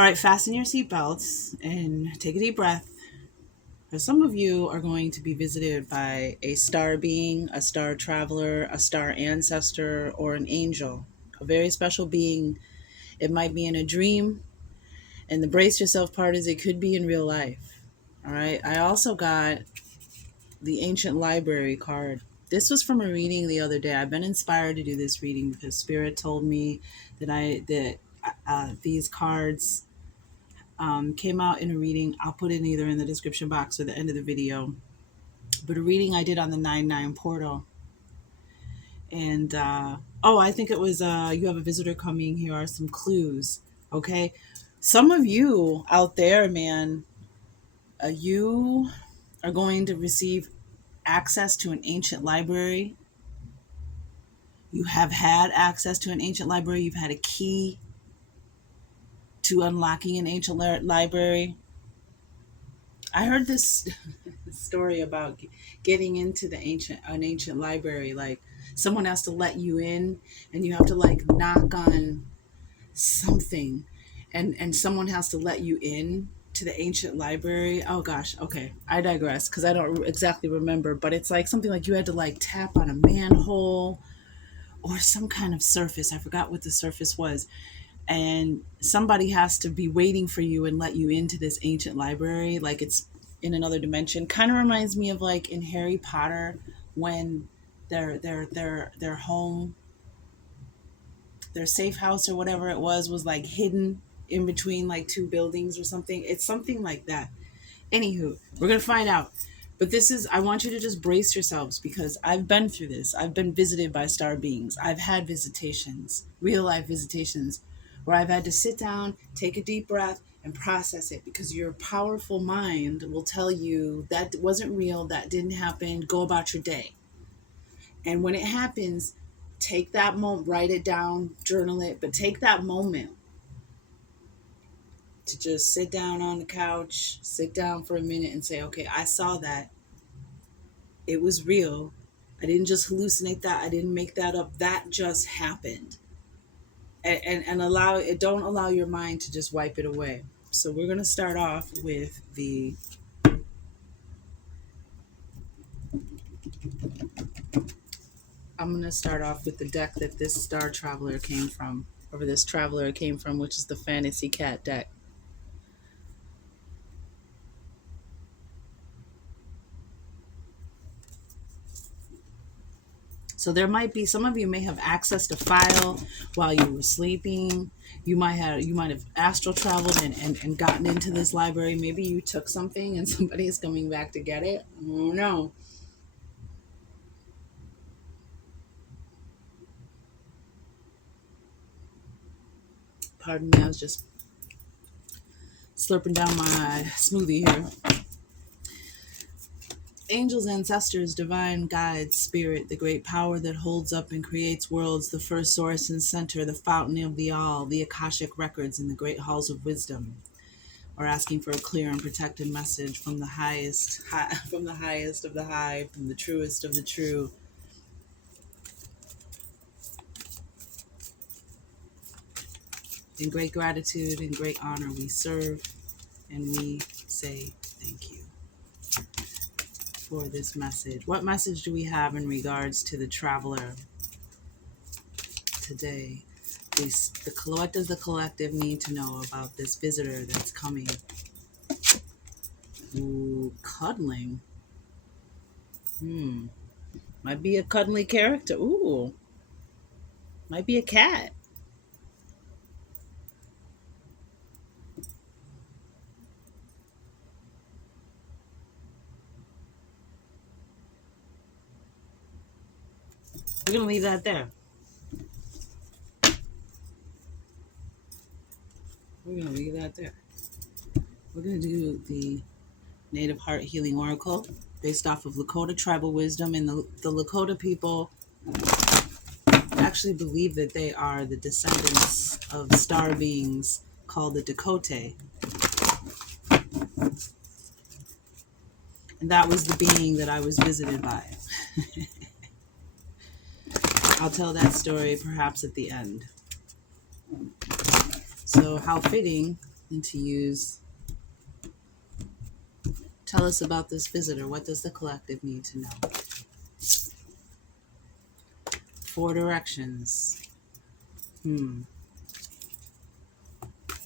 All right, fasten your seatbelts and take a deep breath. Because some of you are going to be visited by a star being, a star traveler, a star ancestor, or an angel. A very special being. It might be in a dream, and the brace yourself part is it could be in real life. All right. I also got the Ancient Library card. This was from a reading the other day. I've been inspired to do this reading because Spirit told me that these cards came out in a reading. I'll put it either in the description box or the end of the video. But a reading I did on the 9-9 portal. And, I think it was, you have a visitor coming. Here are some clues. Okay. Some of you out there, man, you are going to receive access to an ancient library. You have had access to an ancient library. You've had a key to unlocking an ancient library. I heard this story about getting into an ancient library. Like someone has to let you in, and you have to like knock on something, and someone has to let you in to the ancient library. Oh gosh, okay, I digress because I don't exactly remember, but it's like something like you had to like tap on a manhole or some kind of surface. I forgot what the surface was. And somebody has to be waiting for you and let you into this ancient library like it's in another dimension. Kind of reminds me of like in Harry Potter when their home, their safe house or whatever it was like hidden in between like two buildings or something. It's something like that. Anywho, we're gonna find out. But I want you to just brace yourselves because I've been through this. I've been visited by star beings. I've had visitations, real life visitations, where I've had to sit down, take a deep breath, and process it because your powerful mind will tell you that wasn't real, that didn't happen, go about your day. And when it happens, take that moment, write it down, journal it, but take that moment to just sit down on the couch, sit down for a minute and say, okay, I saw that. It was real. I didn't just hallucinate that. I didn't make that up. That just happened. And allow it, don't allow your mind to just wipe it away. So we're going to start off with I'm going to start off with the deck that this star traveler came from, or this traveler came from, which is the Fantasy Cat deck. So there might be, some of you may have accessed a file while you were sleeping. You might have astral traveled and gotten into this library. Maybe you took something and somebody is coming back to get it. I don't know. Pardon me, I was just slurping down my smoothie here. Angels, ancestors, divine guides, spirit, the great power that holds up and creates worlds, the first source and center, the fountain of the all, the Akashic records in the great halls of wisdom, or asking for a clear and protected message from the highest, from the highest of the high, from the truest of the true. In great gratitude and great honor we serve, and we say thank you for this message. What message do we have in regards to the traveler today? What does the collective need to know about this visitor that's coming? Ooh, cuddling. Might be a cuddly character. Ooh, might be a cat. We're gonna leave that there. We're gonna leave that there. We're gonna do the Native Heart Healing Oracle based off of Lakota tribal wisdom, and the Lakota people actually believe that they are the descendants of star beings called the Dakota. And that was the being that I was visited by. I'll tell that story perhaps at the end. So how fitting and to use. Tell us about this visitor. What does the collective need to know? 4 directions.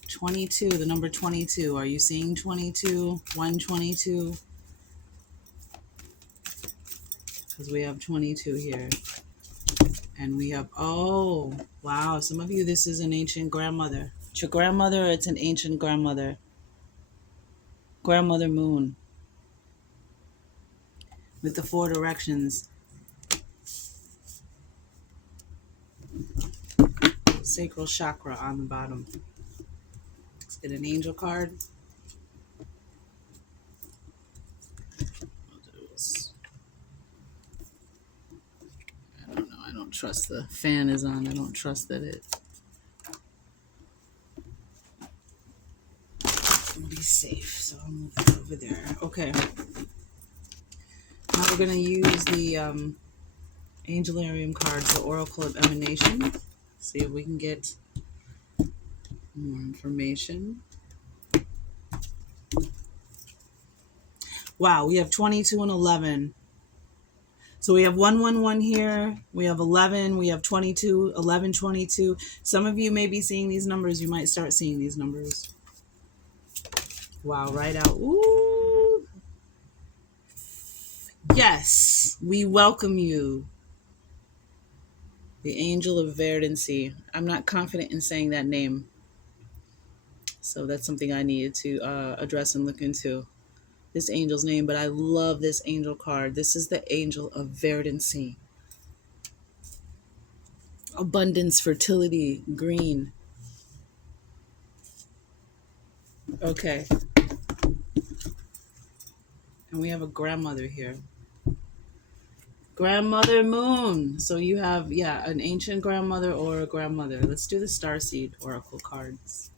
22, the number 22. Are you seeing 22? 122? Because we have 22 here. And we have, oh, wow. Some of you, this is an ancient grandmother. It's your grandmother, or it's an ancient grandmother. Grandmother Moon. With the 4 directions. Sacral chakra on the bottom. Let's get an angel card. I don't know. I don't trust the fan is on. I don't trust that it will be safe. So I'll move it over there. Okay. Now we're going to use the Angelarium card for Oracle of Emanation. See if we can get more information. Wow, we have 22 and 11. So we have 111 here. We have 11. We have 22, 11, 22. Some of you may be seeing these numbers. You might start seeing these numbers. Wow, right out. Ooh. Yes, we welcome you. The Angel of Verdancy. I'm not confident in saying that name. So that's something I needed to address and look into. This angel's name, but I love this angel card. This is the Angel of Verdancy. Abundance, fertility, green. Okay. And we have a grandmother here. Grandmother Moon. So you have, an ancient grandmother or a grandmother. Let's do the Starseed Oracle cards.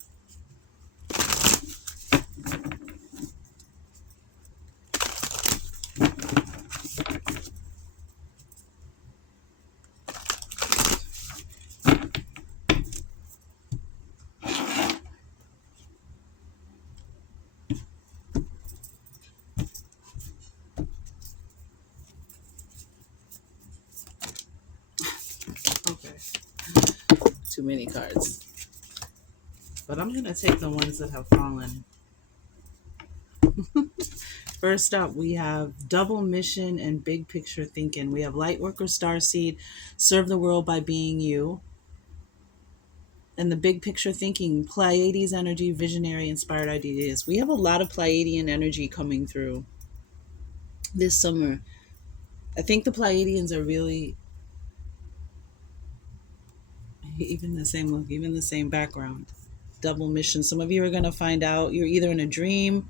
Okay. Too many cards. But I'm going to take the ones that have fallen. First up, we have double mission and big picture thinking. We have Lightworker Starseed, serve the world by being you. And the big picture thinking, Pleiades energy, visionary, inspired ideas. We have a lot of Pleiadian energy coming through this summer. I think the Pleiadians are really even the same look, even the same background. Double mission. Some of you are going to find out you're either in a dream.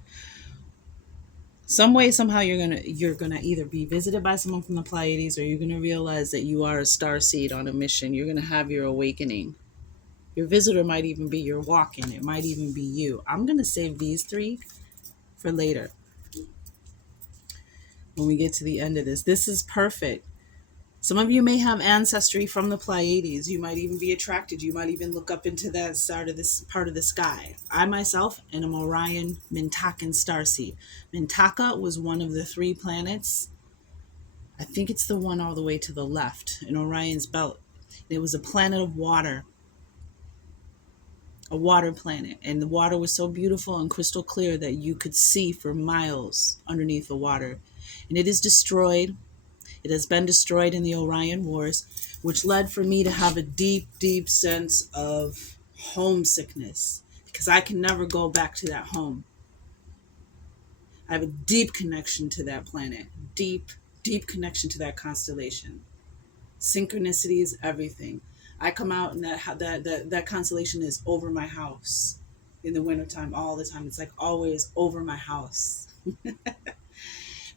Some way, somehow, you're gonna either be visited by someone from the Pleiades, or you're gonna realize that you are a starseed on a mission. You're gonna have your awakening. Your visitor might even be your walk-in. It might even be you. I'm gonna save these 3 for later. When we get to the end of this, this is perfect. Some of you may have ancestry from the Pleiades. You might even be attracted. You might even look up into that side of this part of the sky. I myself am an Orion Mintakan starseed. Mintaka was one of the 3 planets. I think it's the one all the way to the left in Orion's belt. It was a planet of water. A water planet. And the water was so beautiful and crystal clear that you could see for miles underneath the water. And it is destroyed. It has been destroyed in the Orion Wars, which led for me to have a deep, deep sense of homesickness, because I can never go back to that home. I have a deep connection to that planet, deep, deep connection to that constellation. Synchronicities, everything. I come out and that constellation is over my house in the wintertime all the time. It's like always over my house.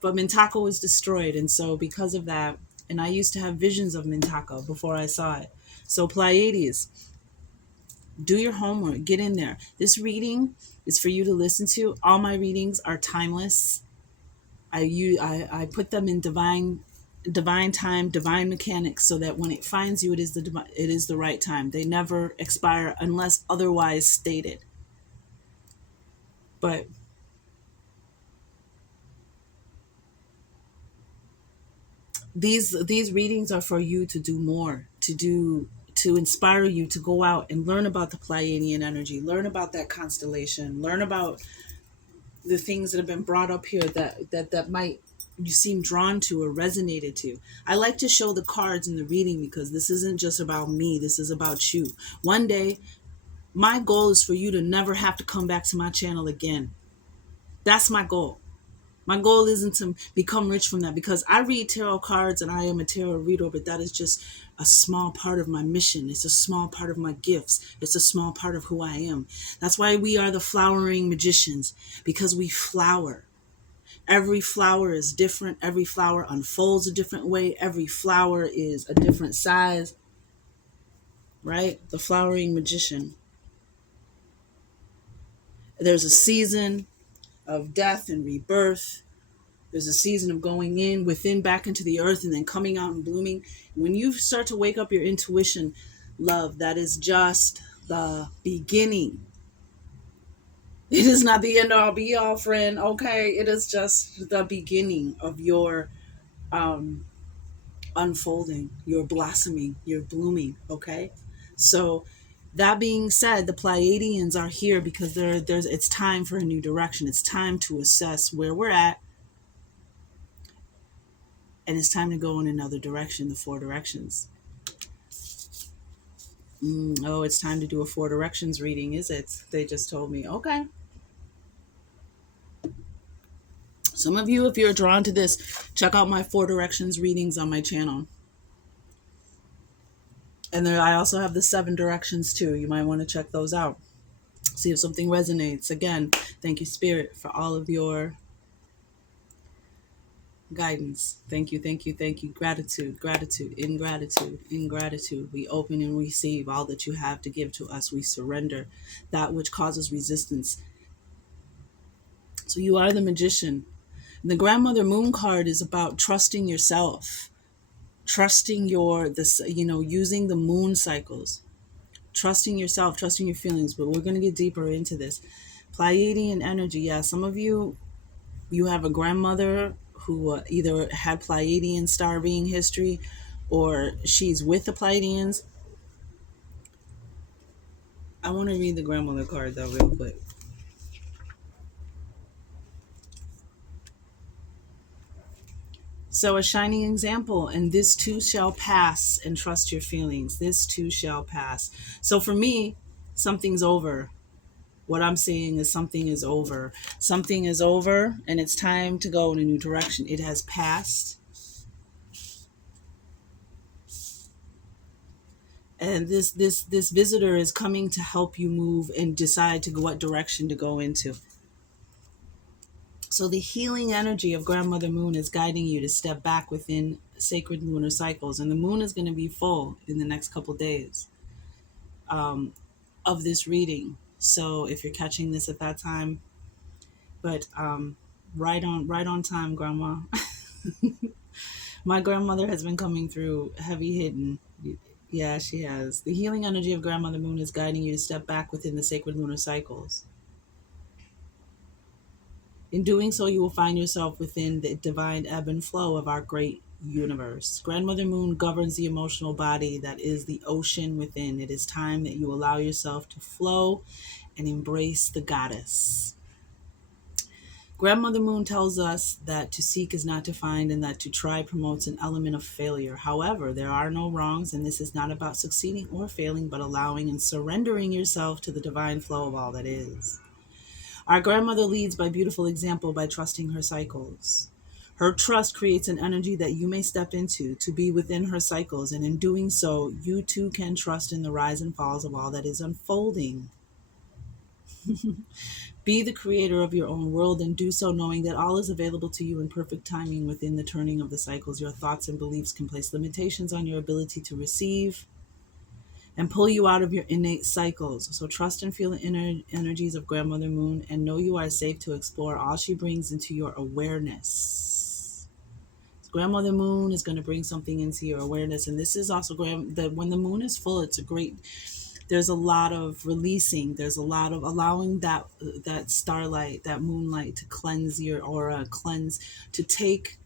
But Mintaka was destroyed, and so because of that, and I used to have visions of Mintaka before I saw it. So Pleiades, do your homework, get in there. This reading is for you to listen to. All my readings are timeless. I put them in divine time, divine mechanics, so that when it finds you, it is the right time. They never expire unless otherwise stated. But these readings are for you to do more, to inspire you to go out and learn about the Pleiadian energy, learn about that constellation, learn about the things that have been brought up here that might you seem drawn to or resonated to. I like to show the cards in the reading because this isn't just about me, this is about you. One day, my goal is for you to never have to come back to my channel again. That's my goal. My goal isn't to become rich from that, because I read tarot cards and I am a tarot reader, but that is just a small part of my mission. It's a small part of my gifts. It's a small part of who I am. That's why we are the flowering magicians, because we flower. Every flower is different. Every flower unfolds a different way. Every flower is a different size, right? The flowering magician. There's a season of death and rebirth. There's a season of going in within back into the earth and then coming out and blooming. When you start to wake up your intuition, love, that is just the beginning. It is not the end all be all, friend. Okay, it is just the beginning of your um, unfolding, your blossoming, your blooming. Okay, so that being said, the Pleiadians are here because there's it's time for a new direction. It's time to assess where we're at, and it's time to go in another direction, the four directions. Oh, it's time to do a four directions reading, is it? They just told me. Okay. Some of you, if you're drawn to this, check out my four directions readings on my channel. And there, I also have the seven directions too. You might want to check those out. See if something resonates. Again, thank you, Spirit, for all of your guidance. Thank you, thank you, thank you. Gratitude, gratitude, in gratitude, in gratitude. We open and receive all that you have to give to us. We surrender that which causes resistance. So you are the magician. The Grandmother Moon card is about trusting yourself, trusting using the moon cycles, trusting yourself, trusting your feelings. But we're going to get deeper into this. Pleiadian energy. Yeah, some of you have a grandmother who either had Pleiadian star being history, or she's with the Pleiadians. I want to read the grandmother card though real quick. So a shining example, and this too shall pass, and trust your feelings. This too shall pass. So for me, something's over. What I'm seeing is something is over. Something is over, and it's time to go in a new direction. It has passed. And this visitor is coming to help you move and decide to go what direction to go into. So the healing energy of Grandmother Moon is guiding you to step back within sacred lunar cycles. And the moon is going to be full in the next couple days of this reading. So if you're catching this at that time, but right on time, Grandma. My grandmother has been coming through heavy hitting. Yeah, she has. The healing energy of Grandmother Moon is guiding you to step back within the sacred lunar cycles. In doing so, you will find yourself within the divine ebb and flow of our great universe. Grandmother Moon governs the emotional body that is the ocean within. It is time that you allow yourself to flow and embrace the goddess. Grandmother Moon tells us that to seek is not to find, and that to try promotes an element of failure. However, there are no wrongs, and this is not about succeeding or failing, but allowing and surrendering yourself to the divine flow of all that is. Our grandmother leads by beautiful example by trusting her cycles. Her trust creates an energy that you may step into to be within her cycles, and in doing so, you too can trust in the rise and falls of all that is unfolding. Be the creator of your own world, and do so knowing that all is available to you in perfect timing within the turning of the cycles. Your thoughts and beliefs can place limitations on your ability to receive and pull you out of your innate cycles. So trust and feel the inner energies of Grandmother Moon, and know you are safe to explore all she brings into your awareness. Grandmother Moon is going to bring something into your awareness, and this is also when the moon is full, it's a great There's a lot of releasing. There's a lot of allowing that starlight, that moonlight, to cleanse your aura, cleanse, to take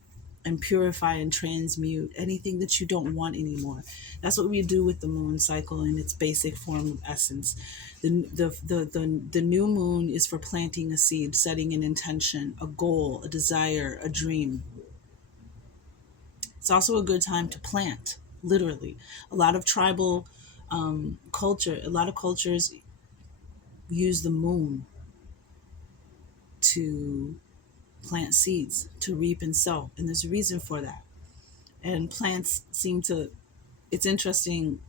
and purify and transmute anything that you don't want anymore. That's what we do with the moon cycle in its basic form of essence. The new moon is for planting a seed, setting an intention, a goal, a desire, a dream. It's also a good time to plant, literally. A lot of tribal culture, a lot of cultures use the moon to plant seeds, to reap and sow. And there's a reason for that. And plants seem to, it's interesting,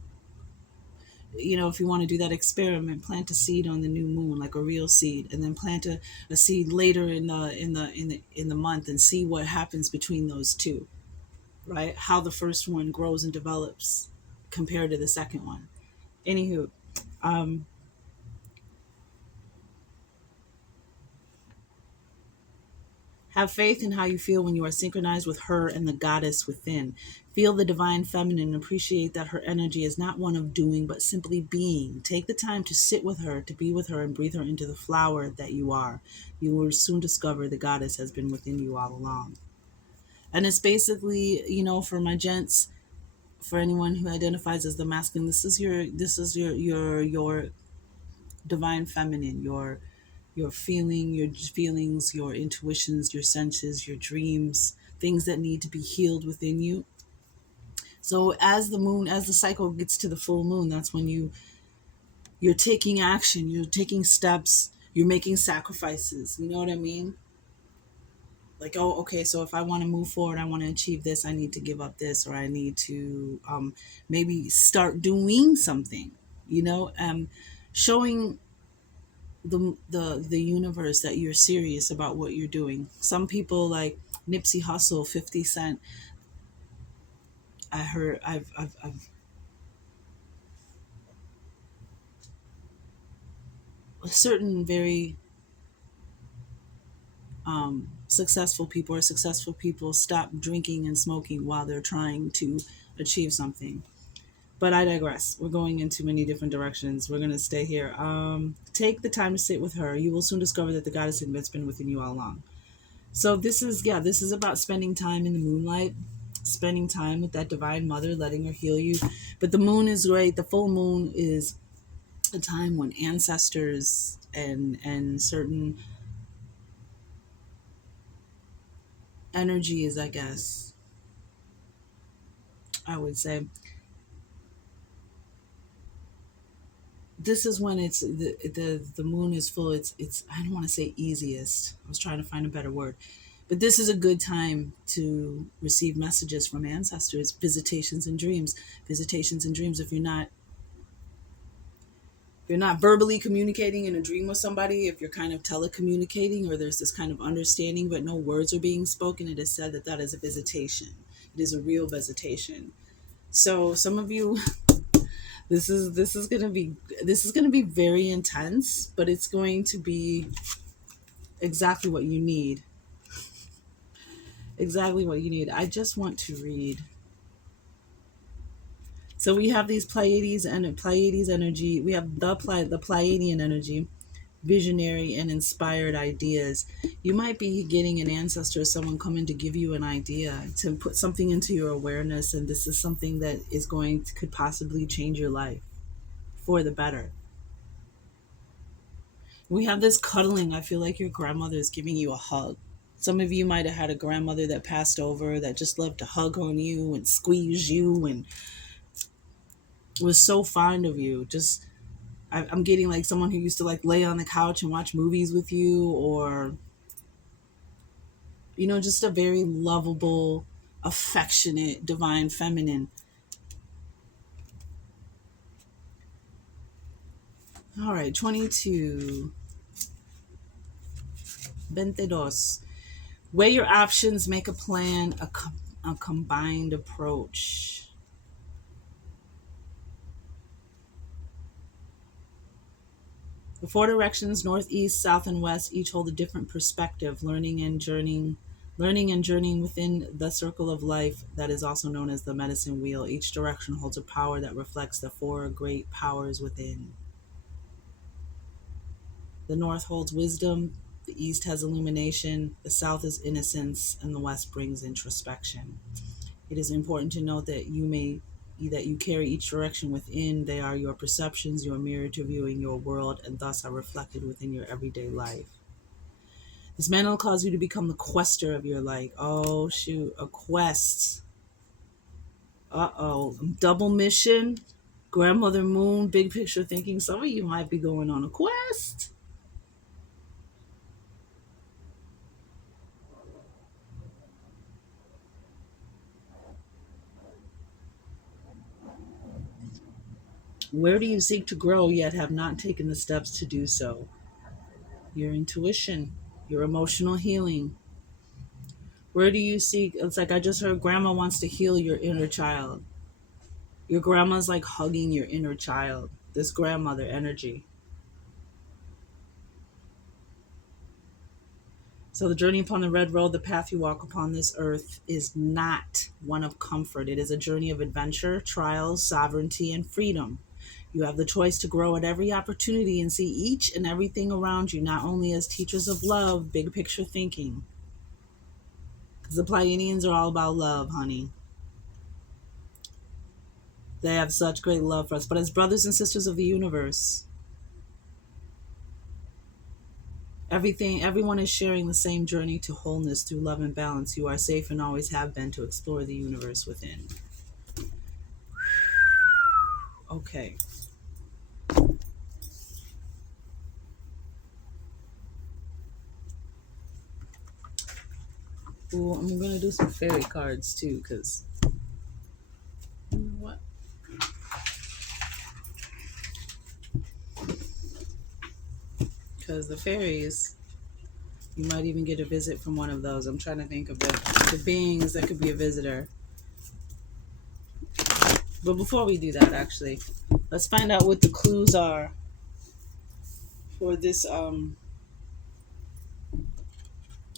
if you want to do that experiment, plant a seed on the new moon, like a real seed, and then plant a seed later in the month, and see what happens between those two, right? How the first one grows and develops compared to the second one. Anywho, um, have faith in how you feel when you are synchronized with her and the goddess within. Feel the divine feminine and appreciate that her energy is not one of doing, but simply being. Take the time to sit with her, to be with her, and breathe her into the flower that you are. You will soon discover the goddess has been within you all along. And it's basically, for my gents, for anyone who identifies as the masculine, this is your divine feminine, your feelings, your intuitions, your senses, your dreams, things that need to be healed within you. So as the cycle gets to the full moon, that's when you're taking action, you're taking steps, you're making sacrifices. You know what I mean? Like, oh, okay, so if I want to move forward, I want to achieve this, I need to give up this, or I need to maybe start doing something, showing the universe that you're serious about what you're doing. Some people like Nipsey Hussle, 50 Cent. I heard I've certain very successful people stop drinking and smoking while they're trying to achieve something. But I digress. We're going into many different directions. We're going to stay here. Take the time to sit with her. You will soon discover that the goddess has been within you all along. So this is about spending time in the moonlight, spending time with that divine mother, letting her heal you. But the moon is great. The full moon is a time when ancestors and certain energies, I guess, I would say, this is when the moon is full. It's I don't want to say easiest. I was trying to find a better word. But this is a good time to receive messages from ancestors, visitations and dreams. Visitations and dreams. If you're not verbally communicating in a dream with somebody, if you're kind of telecommunicating, or there's this kind of understanding but no words are being spoken, it is said that that is a visitation. It is a real visitation. So some of you, this is gonna be very intense, but it's going to be exactly what you need. Exactly what you need. I just want to read. So we have these Pleiades energy. We have the Pleiadian energy, visionary and inspired ideas. You might be getting an ancestor, someone coming to give you an idea, to put something into your awareness, and this is something that could possibly change your life for the better. We have this cuddling. I feel like your grandmother is giving you a hug. Some of you might have had a grandmother that passed over that just loved to hug on you and squeeze you and was so fond of you. I'm getting like someone who used to like lay on the couch and watch movies with you, or just a very lovable, affectionate, divine feminine. All right, 22. 22. Weigh your options, make a plan, a combined approach. The four directions, north, east, south, and west, each hold a different perspective. Learning and journeying Learning and journeying within the circle of life that is also known as the medicine wheel. Each direction holds a power that reflects the four great powers within. The north holds wisdom, the east has illumination, the south is innocence, and the west brings introspection. It is important to note that you carry each direction within. They are your perceptions, your mirror to viewing your world, and thus are reflected within your everyday life. This man will cause you to become the quester of your life. Oh shoot, a quest. Uh-oh. Double mission. Grandmother Moon, big picture thinking. Some of you might be going on a quest. Where do you seek to grow yet have not taken the steps to do so? Your intuition, your emotional healing. Where do you seek? It's like I just heard grandma wants to heal your inner child. Your grandma's like hugging your inner child. This grandmother energy. So the journey upon the red road, the path you walk upon this earth, is not one of comfort. It is a journey of adventure, trials, sovereignty, and freedom. You have the choice to grow at every opportunity and see each and everything around you, not only as teachers of love, big picture thinking. Because the Pleiadians are all about love, honey. They have such great love for us. But as brothers and sisters of the universe, everyone is sharing the same journey to wholeness through love and balance. You are safe and always have been to explore the universe within. Okay. Ooh, I'm gonna do some fairy cards too, because you know what? Because the fairies, you might even get a visit from one of those. I'm trying to think of the beings that could be a visitor. But before we do that, actually, let's find out what the clues are for this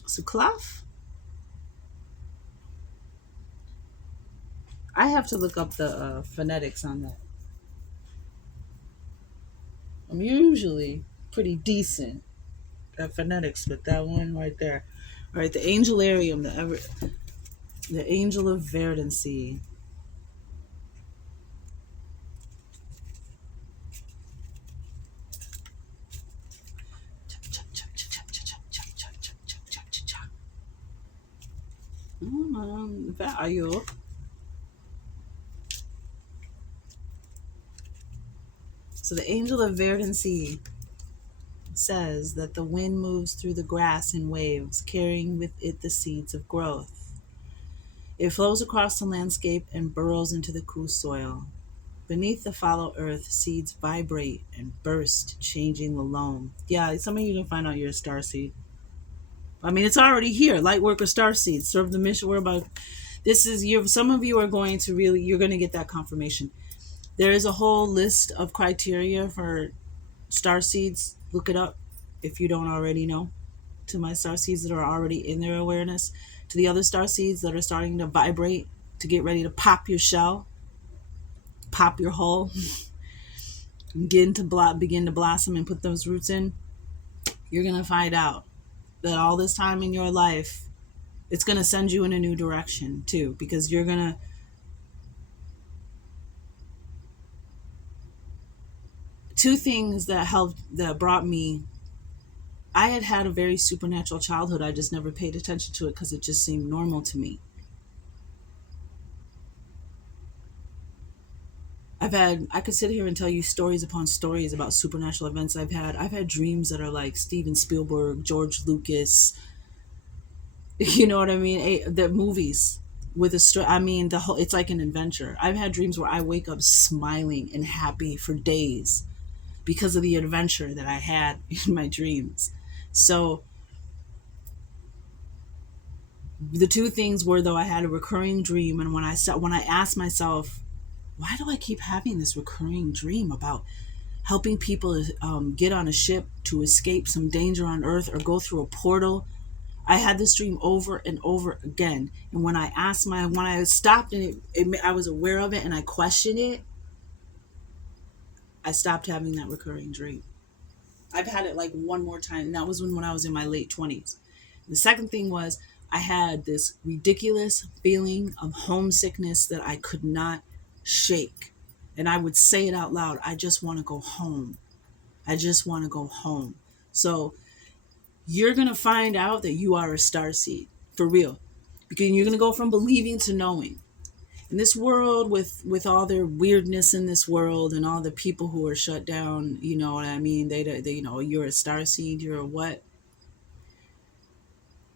Suklaf. I have to look up the phonetics on that. I'm usually pretty decent at phonetics, but that one right there. All right, the Angelarium, the Angel of Verdancy. Value. So the Angel of Verdancy says that the wind moves through the grass in waves, carrying with it the seeds of growth. It flows across the landscape and burrows into the cool soil. Beneath the fallow earth, seeds vibrate and burst, changing the loam. Yeah, some of you can find out you're a star seed. I mean, it's already here. Lightworker star seeds serve the mission. We're about. This is you. Some of you are going to really. You're going to get that confirmation. There is a whole list of criteria for star seeds. Look it up if you don't already know. To my star seeds that are already in their awareness, to the other star seeds that are starting to vibrate, to get ready to pop your shell, pop your hull, begin to blossom and put those roots in. You're gonna find out that all this time in your life, it's gonna send you in a new direction too, because you're gonna. Two things that brought me. I had a very supernatural childhood. I just never paid attention to it because it just seemed normal to me. I could sit here and tell you stories upon stories about supernatural events I've had. I've had dreams that are like Steven Spielberg, George Lucas, you know what I mean? The movies with a story. I mean, it's like an adventure. I've had dreams where I wake up smiling and happy for days because of the adventure that I had in my dreams. So the two things were, though, I had a recurring dream, and when I asked myself, why do I keep having this recurring dream about helping people get on a ship to escape some danger on Earth or go through a portal? I had this dream over and over again. And when I stopped and I was aware of it and I questioned it, I stopped having that recurring dream. I've had it like one more time. And that was when I was in my late 20s. The second thing was I had this ridiculous feeling of homesickness that I could not shake. And I would say it out loud. I just want to go home. I just want to go home. So you're going to find out that you are a star seed for real, because you're going to go from believing to knowing. In this world, with all their weirdness in this world and all the people who are shut down, you know what I mean, they you know, you're a star seed, you're a what,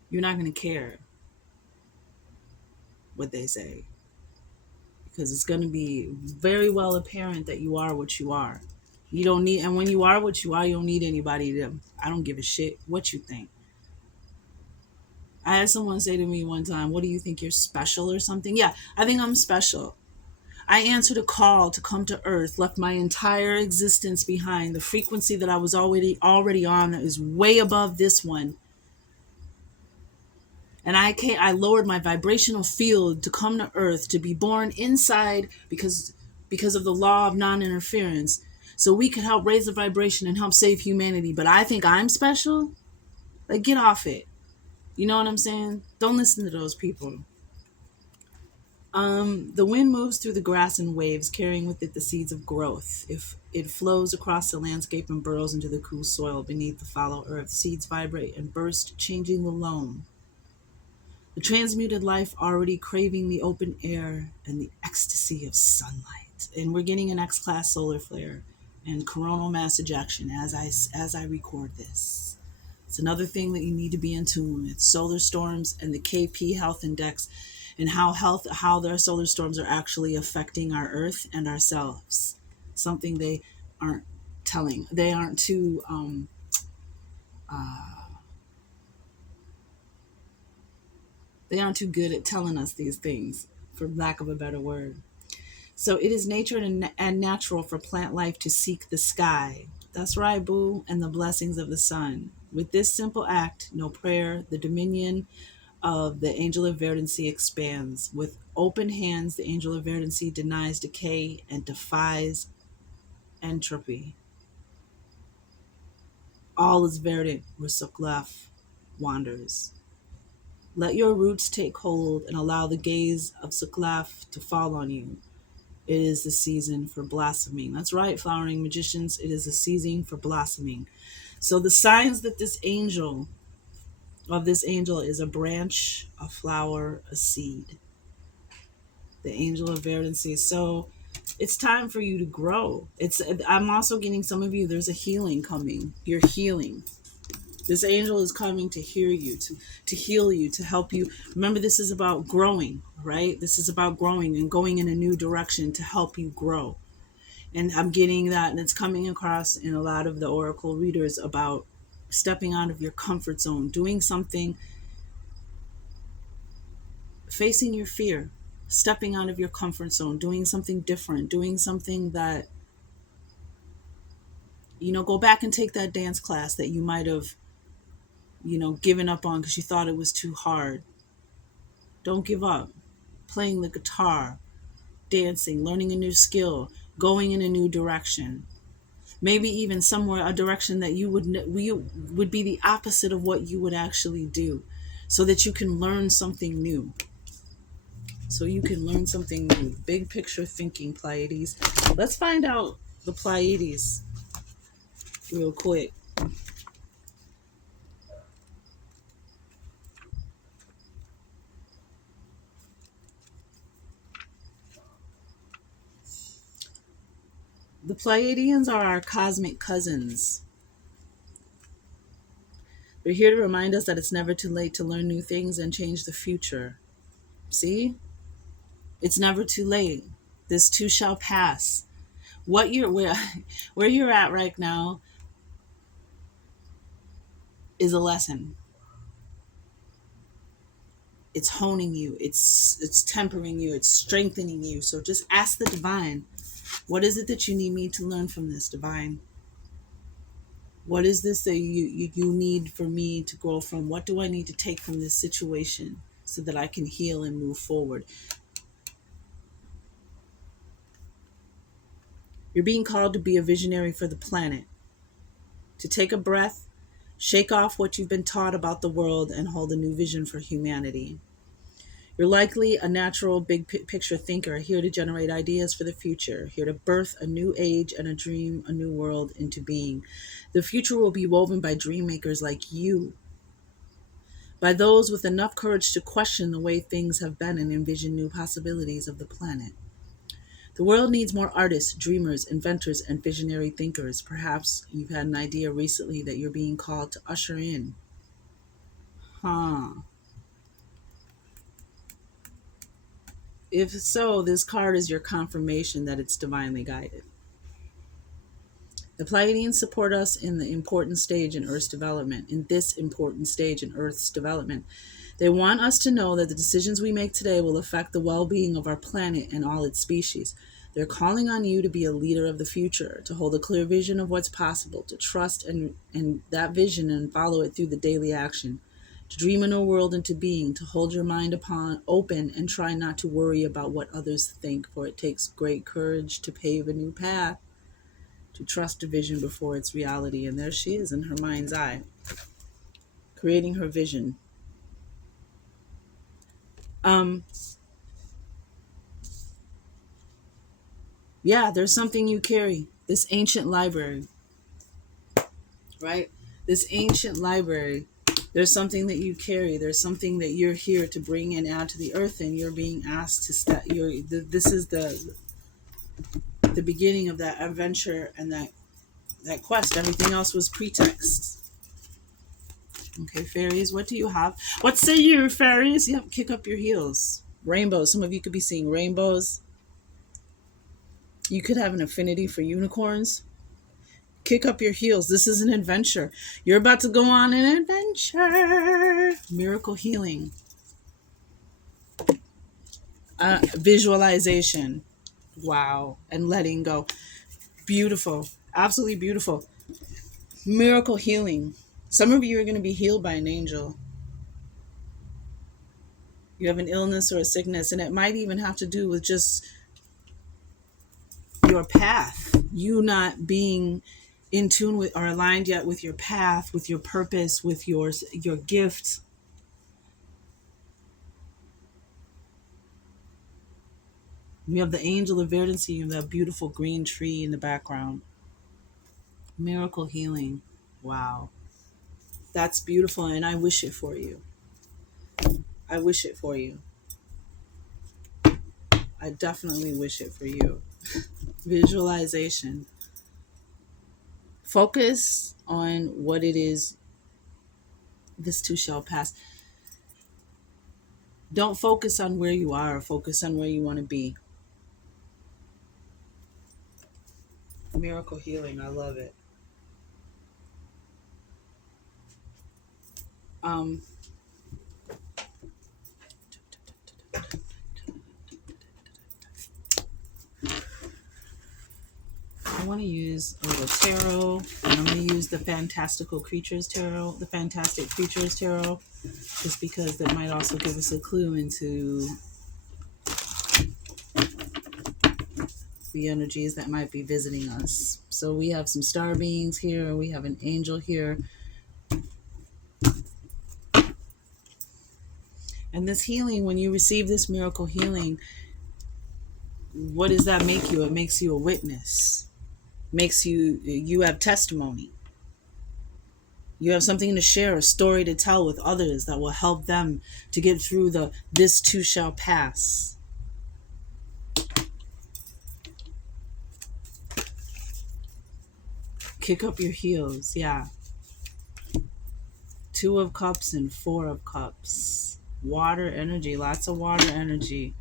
you're not going to care what they say, because it's going to be very well apparent that you are what you are. You don't need, and when you are what you are, you don't need anybody to, I don't give a shit what you think. I had someone say to me one time, what do you think, you're special or something? Yeah, I think I'm special. I answered a call to come to Earth, left my entire existence behind, the frequency that I was already on that is way above this one. And I lowered my vibrational field to come to Earth, to be born inside because of the law of non-interference, so we could help raise the vibration and help save humanity. But I think I'm special? Like, get off it. You know what I'm saying? Don't listen to those people. The wind moves through the grass in waves, carrying with it the seeds of growth. If it flows across the landscape and burrows into the cool soil beneath the fallow earth, seeds vibrate and burst, changing the loam. The transmuted life already craving the open air and the ecstasy of sunlight. And we're getting an X-class solar flare and coronal mass ejection as I record this. It's another thing that you need to be in tune with. Solar storms and the KP health index, and how their solar storms are actually affecting our Earth and ourselves. Something they aren't telling. They aren't too good at telling us these things, for lack of a better word. So it is nature and natural for plant life to seek the sky. That's right, boo, and the blessings of the sun. With this simple act, no prayer, the dominion of the angel of verdancy expands. With open hands, the angel of verdancy denies decay and defies entropy. All is verdant where Suklaf wanders. Let your roots take hold and allow the gaze of Suklaf to fall on you. It is the season for blossoming. That's right, flowering magicians. It is the season for blossoming. So the signs that this angel is a branch, a flower, a seed. The angel of verdancy. So it's time for you to grow. I'm also getting some of you, there's a healing coming. You're healing. This angel is coming to hear you, to heal you, to help you. Remember, this is about growing, right? This is about growing and going in a new direction to help you grow. And I'm getting that, and it's coming across in a lot of the oracle readers about stepping out of your comfort zone, doing something, facing your fear, stepping out of your comfort zone, doing something different, doing something that, go back and take that dance class that you might have, given up on because you thought it was too hard. Don't give up. Playing the guitar, dancing, learning a new skill, going in a new direction. Maybe even somewhere, a direction that you would be the opposite of what you would actually do, so that you can learn something new. Big picture thinking, Pleiades. Let's find out the Pleiades real quick. The Pleiadians are our cosmic cousins. They're here to remind us that it's never too late to learn new things and change the future. See? It's never too late. This too shall pass. Where you're at right now is a lesson. It's honing you. It's tempering you. It's strengthening you. So just ask the divine, what is it that you need me to learn from this, divine? What is this that you need for me to grow from? What do I need to take from this situation so that I can heal and move forward? You're being called to be a visionary for the planet, to take a breath, shake off what you've been taught about the world, and hold a new vision for humanity. You're likely a natural big picture thinker, here to generate ideas for the future, here to birth a new age and a dream, a new world into being. The future will be woven by dream makers like you, by those with enough courage to question the way things have been and envision new possibilities of the planet. The world needs more artists, dreamers, inventors, and visionary thinkers. Perhaps you've had an idea recently that you're being called to usher in. Huh. If so, this card is your confirmation that it's divinely guided. The Pleiadians support us in the important stage in Earth's development, in this important stage in Earth's development. They want us to know that the decisions we make today will affect the well-being of our planet and all its species. They're calling on you to be a leader of the future, to hold a clear vision of what's possible, to trust and that vision and follow it through the daily action, to dream a new world into being, to hold your mind upon open and try not to worry about what others think, for it takes great courage to pave a new path, to trust a vision before its reality. And there she is in her mind's eye, creating her vision. Yeah, there's something you carry. This ancient library, right? This ancient library. There's something that you carry. There's something that you're here to bring and add to the earth, and you're being asked to step. This is the beginning of that adventure and that quest. Everything else was pretext. Okay, fairies, what do you have? What say you, fairies? Yep, kick up your heels. Rainbows. Some of you could be seeing rainbows. You could have an affinity for unicorns. Kick up your heels. This is an adventure. You're about to go on an adventure. Miracle healing. Visualization. Wow. And letting go. Beautiful. Absolutely beautiful. Miracle healing. Some of you are going to be healed by an angel. You have an illness or a sickness, and it might even have to do with just your path. You not being in tune with or aligned yet with your path, with your purpose, with your gift. You have the angel of verdancy, you have that beautiful green tree in the background. Miracle healing. Wow. That's beautiful, and I wish it for you. I wish it for you. I definitely wish it for you. Visualization. Focus on what it is. This too shall pass. Don't focus on where you are. Focus on where you want to be. Miracle healing. I love it. I want to use a little tarot, and I'm going to use the Fantastical Creatures Tarot, the Fantastic Creatures Tarot, just because that might also give us a clue into the energies that might be visiting us. So we have some star beings here, we have an angel here. And this healing, when you receive this miracle healing, what does that make you? It makes you a witness. Makes you have testimony. You have something to share, a story to tell with others that will help them to get through the this too shall pass. Kick up your heels, yeah. 2 of Cups and 4 of Cups. Water energy, lots of water energy.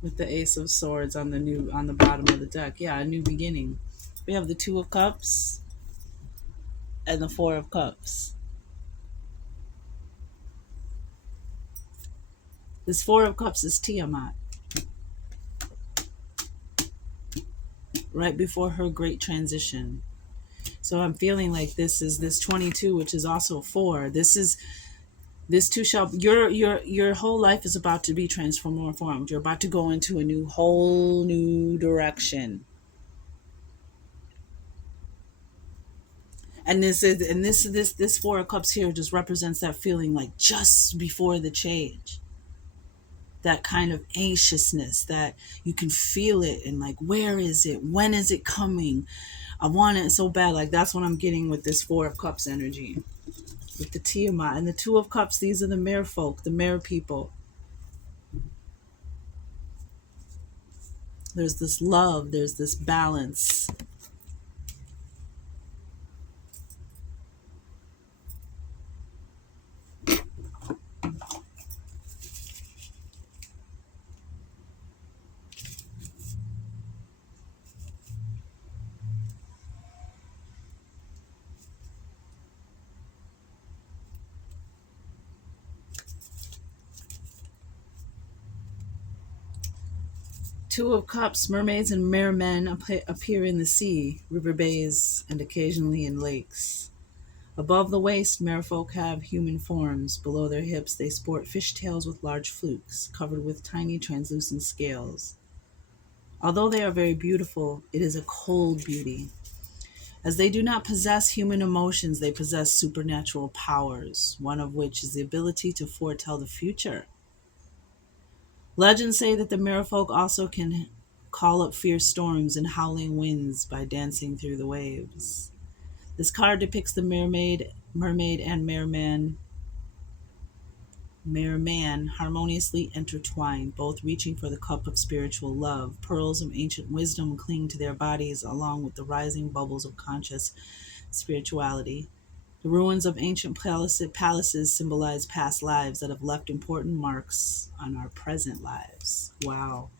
With the Ace of Swords on the bottom of the deck. Yeah, a new beginning. We have the 2 of Cups and the 4 of Cups. This 4 of Cups is Tiamat. right before her great transition. So I'm feeling like this 22, which is also 4. This too shall your whole life is about to be transformed. You're about to go into a whole new direction. And this 4 of Cups here just represents that feeling like just before the change. That kind of anxiousness that you can feel it and like, where is it? When is it coming? I want it so bad. Like that's what I'm getting with this 4 of Cups energy. With the Tiamat and the 2 of Cups, these are the mare folk, the mare people. There's this love, there's this balance. 2 of Cups, mermaids and mermen appear in the sea, river bays, and occasionally in lakes. Above the waist, merfolk have human forms. Below their hips, they sport fishtails with large flukes, covered with tiny translucent scales. Although they are very beautiful, it is a cold beauty. As they do not possess human emotions, they possess supernatural powers, one of which is the ability to foretell the future. Legends say that the merfolk also can call up fierce storms and howling winds by dancing through the waves. This card depicts the mermaid and merman harmoniously intertwined, both reaching for the cup of spiritual love. Pearls of ancient wisdom cling to their bodies, along with the rising bubbles of conscious spirituality. The ruins of ancient palaces symbolize past lives that have left important marks on our present lives. Wow.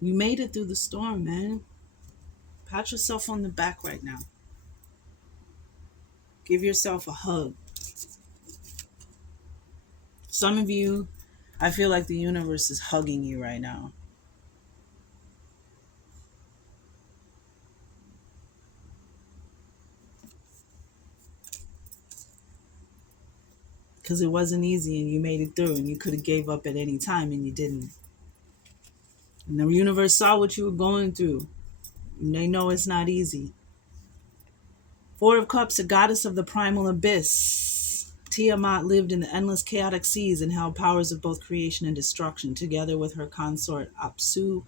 You made it through the storm, man. Pat yourself on the back right now. Give yourself a hug. Some of you, I feel like the universe is hugging you right now. Because it wasn't easy and you made it through and you could have gave up at any time and you didn't. And the universe saw what you were going through. And they know it's not easy. 4 of Cups, a goddess of the primal abyss. Tiamat lived in the endless chaotic seas and held powers of both creation and destruction. Together with her consort Apsu,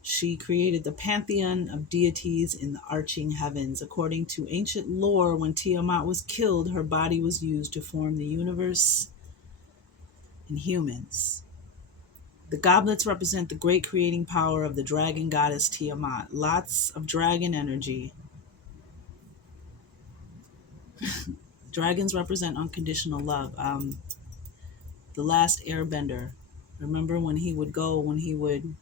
she created the pantheon of deities in the arching heavens. According to ancient lore, when Tiamat was killed, her body was used to form the universe and humans. The goblets represent the great creating power of the dragon goddess Tiamat. Lots of dragon energy. Dragons represent unconditional love. The last airbender. Remember when he would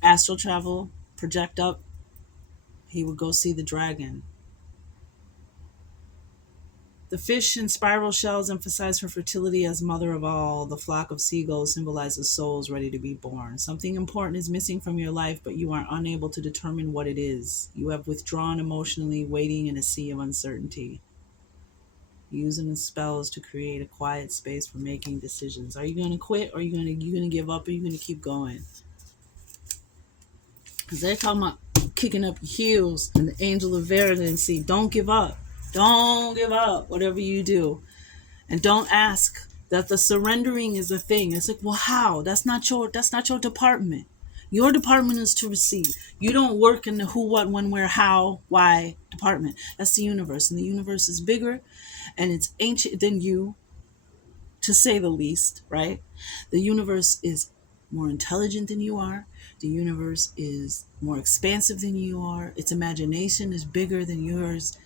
astral travel, project up, he would go see the dragon. The fish and spiral shells emphasize her fertility as mother of all. The flock of seagulls symbolizes souls ready to be born. Something important is missing from your life, but you are unable to determine what it is. You have withdrawn emotionally, waiting in a sea of uncertainty. Using the spells to create a quiet space for making decisions. Are you going to quit, or are you going to give up, or are you going to keep going? Because they're talking about kicking up your heels and the angel of verdancy. Don't give up. Don't give up, whatever you do. And don't ask that the surrendering is a thing. It's like, well, how? That's not your department. Your department is to receive. You don't work in the who, what, when, where, how, why department. That's the universe. And the universe is bigger and it's ancient than you, to say the least, right? The universe is more intelligent than you are. The universe is more expansive than you are. Its imagination is bigger than yours.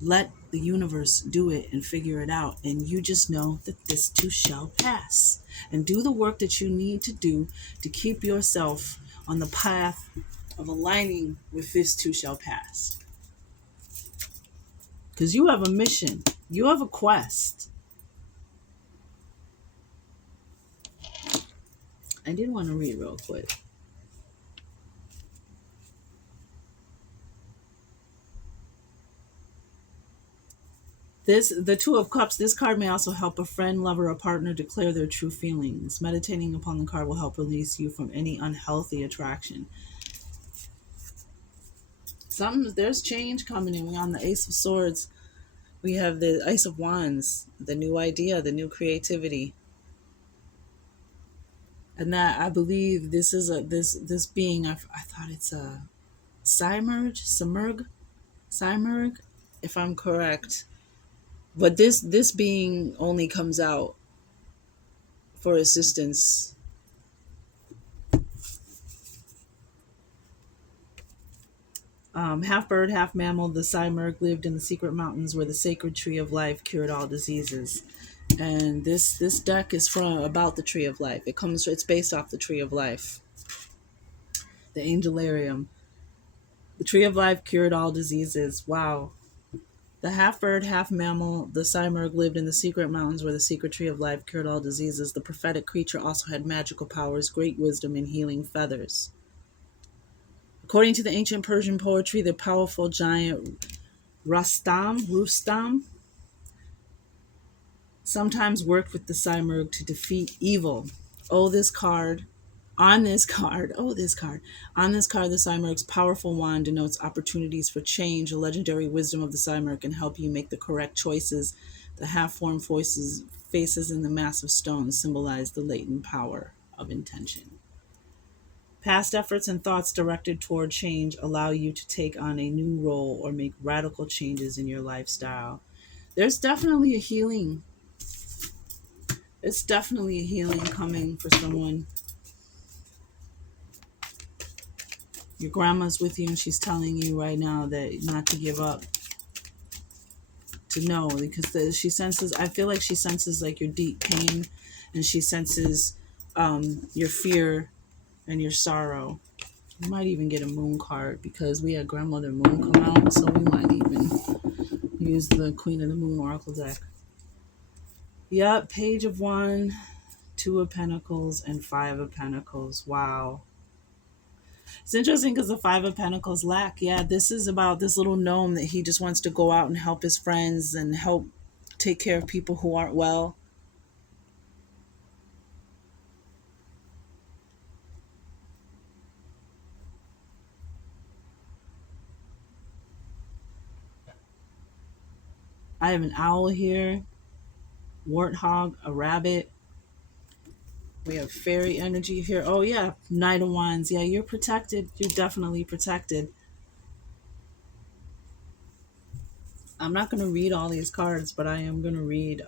Let the universe do it and figure it out. And you just know that this too shall pass. And do the work that you need to do to keep yourself on the path of aligning with this too shall pass. Because you have a mission. You have a quest. I did want to read real quick. The Two of Cups, this card may also help a friend, lover, or partner declare their true feelings. Meditating upon the card will help release you from any unhealthy attraction. There's change coming in. We're on the Ace of Swords. We have the Ace of Wands, the new idea, the new creativity. And that, I believe, this is this being, I thought it's a Simurg, if I'm correct. But this being only comes out for assistance. Half bird, half mammal, the Simurg lived in the secret mountains where the sacred tree of life cured all diseases. And this deck is from about the tree of life. It's based off the tree of life, the Angelarium. The tree of life cured all diseases. Wow. The half bird, half mammal, the Simurg lived in the secret mountains where the secret tree of life cured all diseases. The prophetic creature also had magical powers, great wisdom, and healing feathers. According to the ancient Persian poetry, the powerful giant Rustam, sometimes worked with the Simurg to defeat evil. Oh, this card. On this card, the Simurg's powerful wand denotes opportunities for change. A legendary wisdom of the Simurg can help you make the correct choices. The half-formed faces in the massive stones symbolize the latent power of intention. Past efforts and thoughts directed toward change allow you to take on a new role or make radical changes in your lifestyle. There's definitely a healing. It's definitely a healing coming for someone. Your grandma's with you and she's telling you right now that not to give up, to know, because she senses, I feel like she senses like your deep pain, and she senses your fear and your sorrow. We might even get a moon card because we had grandmother moon come out, so we might even use the Queen of the Moon Oracle deck. Yep, Page of Wands, Two of Pentacles, and Five of Pentacles. Wow. It's interesting because the Five of Pentacles lack. Yeah, this is about this little gnome that he just wants to go out and help his friends and help take care of people who aren't well. I have an owl here, warthog, a rabbit. We have fairy energy here. Oh yeah, Knight of Wands. Yeah, you're protected. You're definitely protected. I'm not going to read all these cards, but I am going to read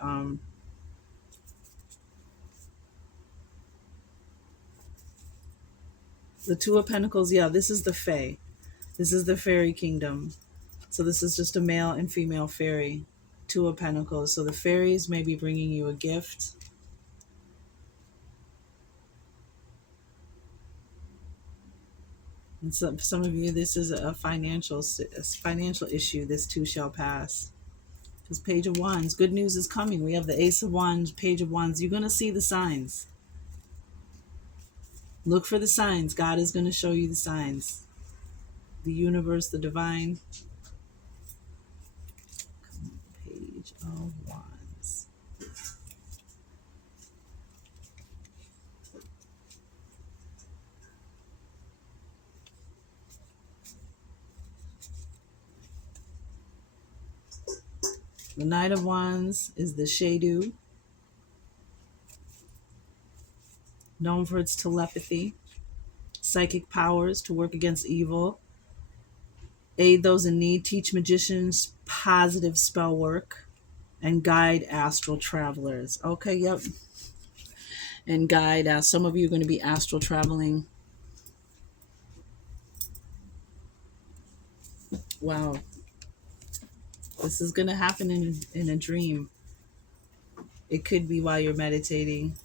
the Two of Pentacles. Yeah, this is the Fae. This is the fairy kingdom. So this is just a male and female fairy. Two of Pentacles. So the fairies may be bringing you a gift. And some of you, this is a financial issue. This too shall pass. Because Page of Wands, good news is coming. We have the Ace of Wands, Page of Wands. You're going to see the signs. Look for the signs. God is going to show you the signs. The universe, the divine. Page of Wands. The Knight of Wands is the Shadu, known for its telepathy, psychic powers to work against evil, aid those in need, teach magicians positive spell work, and guide astral travelers. Okay, yep. And guide. Some of you are going to be astral traveling. Wow. This is going to happen in a dream. It could be while you're meditating.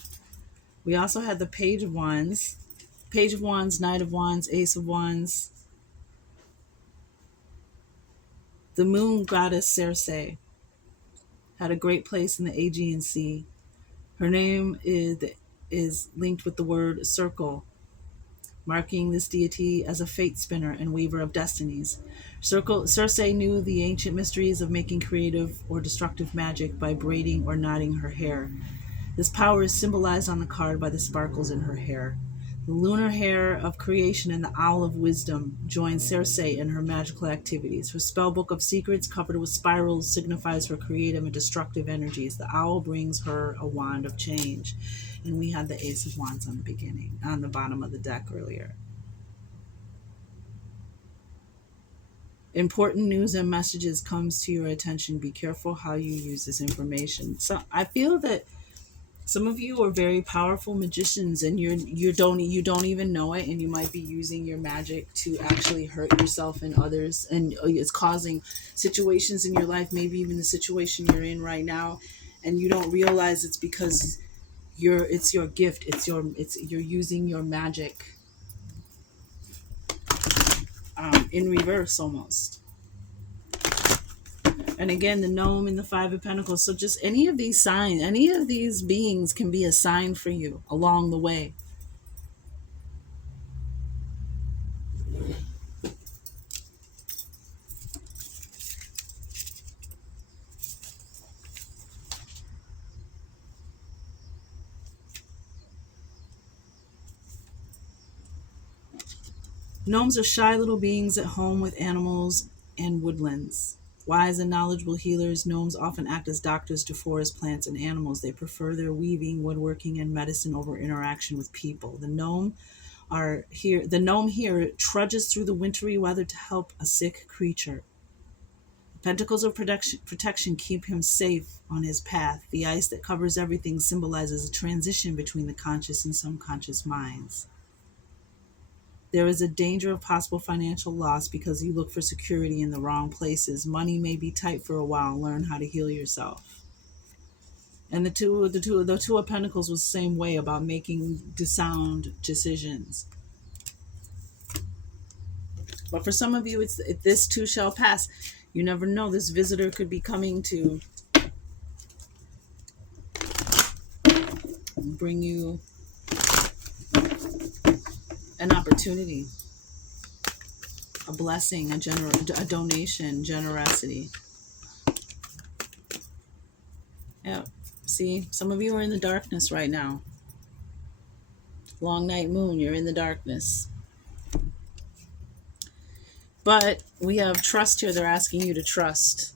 We also had the Page of Wands. Page of Wands, Knight of Wands, Ace of Wands. The moon goddess Circe had a great place in the Aegean Sea. Her name is linked with the word circle, marking this deity as a fate spinner and weaver of destinies. Circe knew the ancient mysteries of making creative or destructive magic by braiding or knotting her hair. This power is symbolized on the card by the sparkles in her hair. The lunar hare of creation and the owl of wisdom join Circe in her magical activities. Her spellbook of secrets, covered with spirals, signifies her creative and destructive energies. The owl brings her a wand of change. And we had the Ace of Wands on the bottom of the deck earlier. Important news and messages comes to your attention. Be careful how you use this information. So I feel that some of you are very powerful magicians, and you don't even know it, and you might be using your magic to actually hurt yourself and others, and it's causing situations in your life, maybe even the situation you're in right now, and you don't realize it's because it's your gift, you're using your magic in reverse almost. And again, the gnome and the Five of Pentacles. So just any of these signs, any of these beings can be a sign for you along the way. Gnomes are shy little beings at home with animals and woodlands. Wise and knowledgeable healers, gnomes often act as doctors to forest plants and animals. They prefer their weaving, woodworking, and medicine over interaction with people. The gnome here trudges through the wintry weather to help a sick creature. The pentacles of protection keep him safe on his path. The ice that covers everything symbolizes a transition between the conscious and subconscious minds. There is a danger of possible financial loss because you look for security in the wrong places. Money may be tight for a while. Learn how to heal yourself. And the two of Pentacles was the same way, about making sound decisions. But for some of you, this too shall pass. You never know. This visitor could be coming to bring you an opportunity, a blessing, a donation, generosity. Yeah. See, some of you are in the darkness right now. Long night moon, you're in the darkness. But we have trust here. They're asking you to trust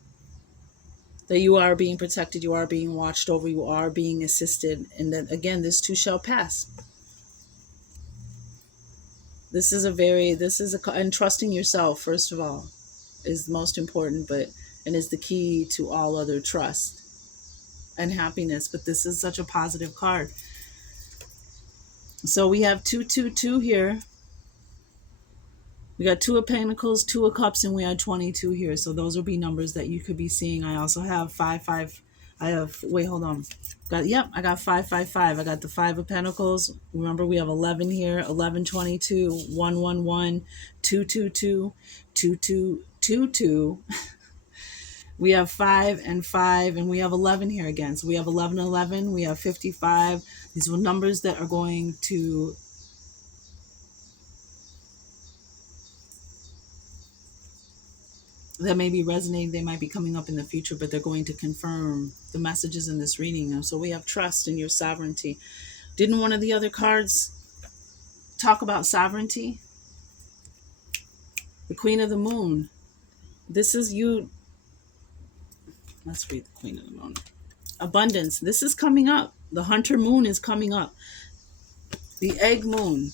that you are being protected, you are being watched over, you are being assisted, and that, again, this too shall pass. And trusting yourself, first of all, is most important, and is the key to all other trust and happiness. But this is such a positive card. So we have 222 here. We got Two of Pentacles, Two of Cups, and we had 22 here. So those will be numbers that you could be seeing. I also have 5. I got 555. I got the Five of Pentacles. Remember, we have 11 here. 1122, 111, 222, 2222. We have 5 and 5, and we have 11 here again. So we have 11, 11. We have 55. These are numbers that are going to that may be resonating, they might be coming up in the future, but they're going to confirm the messages in this reading. So we have trust in your sovereignty. Didn't one of the other cards talk about sovereignty? The Queen of the Moon. This is you. Let's read the Queen of the Moon. Abundance. This is coming up. The Hunter Moon is coming up. The Egg Moon,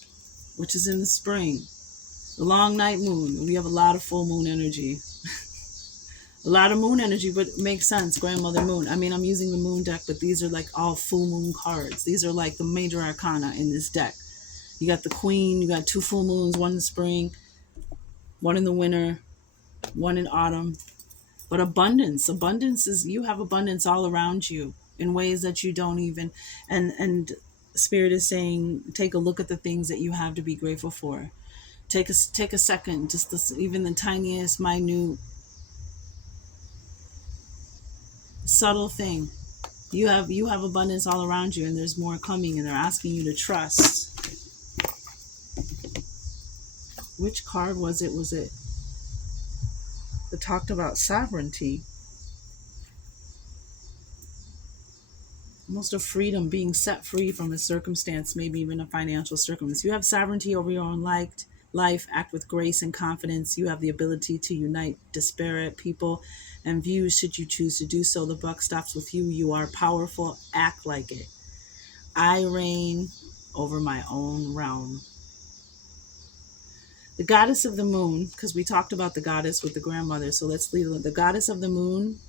which is in the spring. The Long Night Moon. We have a lot of full moon energy. A lot of moon energy, but it makes sense. Grandmother Moon. I mean, I'm using the moon deck, but these are like all full moon cards. These are like the major arcana in this deck. You got the Queen, you got 2 full moons, one in the spring, one in the winter, one in autumn. But abundance is, you have abundance all around you in ways that you don't even, and Spirit is saying, take a look at the things that you have to be grateful for. Take a second, just this, even the tiniest, minute, subtle thing. You have abundance all around you, and there's more coming, and they're asking you to trust. Which card was it? Was it that talked about sovereignty? Almost of freedom, being set free from a circumstance, maybe even a financial circumstance. You have sovereignty over your own life, act with grace and confidence. You have the ability to unite disparate people and views should you choose to do so. The buck stops with you. You are powerful. Act like it. I reign over my own realm. The goddess of the moon, because we talked about the goddess with the grandmother, so let's leave it. The goddess of the moon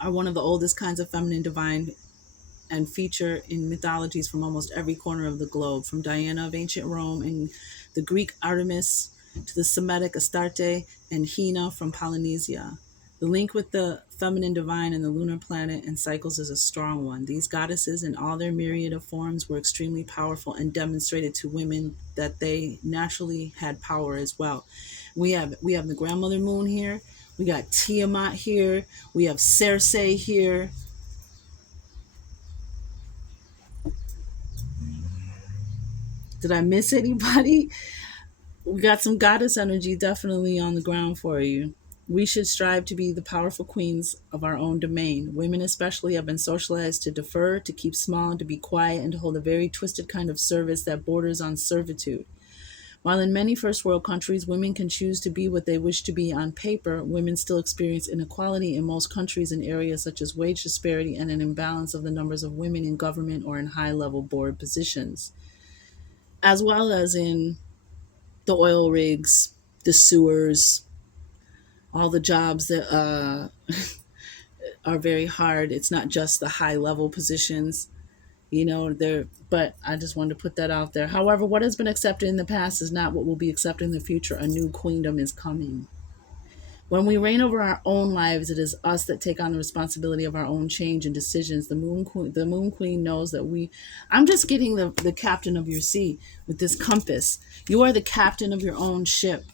are one of the oldest kinds of feminine divine and feature in mythologies from almost every corner of the globe, from Diana of ancient Rome and the Greek Artemis to the Semitic Astarte and Hina from Polynesia. The link with the feminine divine and the lunar planet and cycles is a strong one. These goddesses, in all their myriad of forms, were extremely powerful and demonstrated to women that they naturally had power as well. We have the grandmother moon here. We got Tiamat here. We have Circe here. Did I miss anybody? We got some goddess energy definitely on the ground for you. We should strive to be the powerful queens of our own domain. Women, especially, have been socialized to defer, to keep small, to be quiet, and to hold a very twisted kind of service that borders on servitude. While in many first world countries, women can choose to be what they wish to be on paper, women still experience inequality in most countries in areas such as wage disparity and an imbalance of the numbers of women in government or in high level board positions, as well as in the oil rigs, the sewers, all the jobs that are very hard. It's not just the high level positions, there. But I just wanted to put that out there. However, what has been accepted in the past is not what will be accepted in the future. A new queendom is coming. When we reign over our own lives, it is us that take on the responsibility of our own change and decisions. The moon queen knows that I'm just getting the captain of your sea with this compass. You are the captain of your own ship.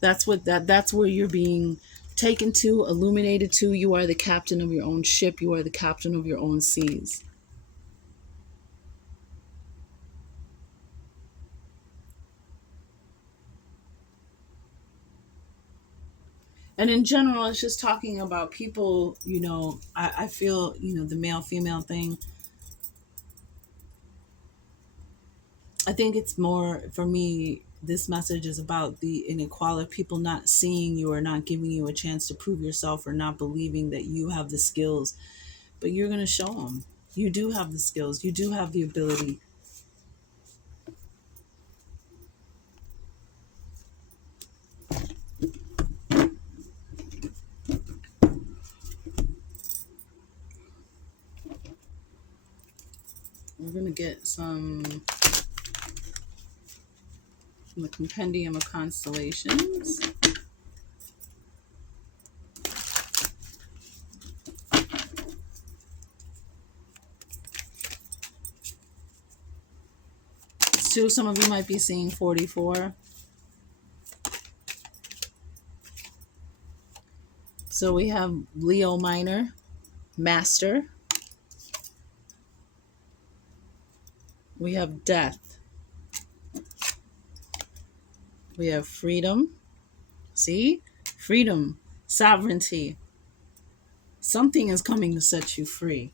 That's where you're being taken to, illuminated to. You are the captain of your own ship. You are the captain of your own seas. And in general, it's just talking about people, I feel, the male female thing. I think it's more, for me, this message is about the inequality, people not seeing you or not giving you a chance to prove yourself or not believing that you have the skills, but you're going to show them. You do have the skills. You do have the ability. We're going to get some from the Compendium of Constellations. So some of you might be seeing 44. So we have Leo Minor, Master. We have Death. We have Freedom. See? Freedom, sovereignty. Something is coming to set you free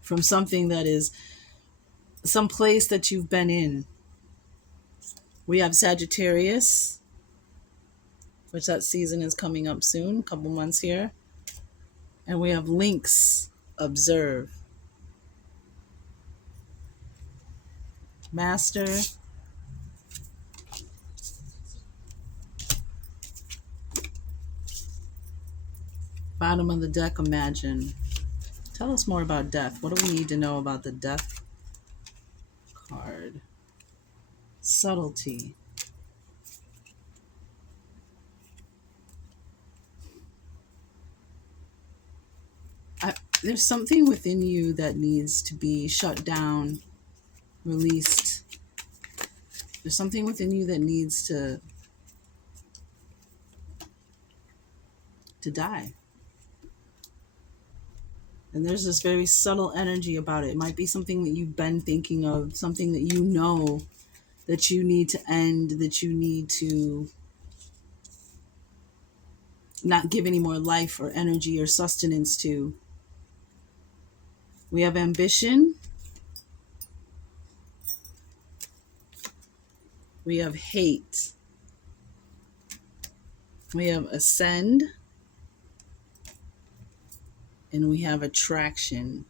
from something that is some place that you've been in. We have Sagittarius, which that season is coming up soon, a couple months here. And we have Lynx, observe. Master. Bottom of the deck, imagine. Tell us more about death. What do we need to know about the death card? Subtlety. There's something within you that needs to be shut down, released. There's something within you that needs to die. And there's this very subtle energy about it. It might be something that you've been thinking of, something that you know that you need to end, that you need to not give any more life or energy or sustenance to. We have ambition. We have hate. We have ascend. And we have attraction.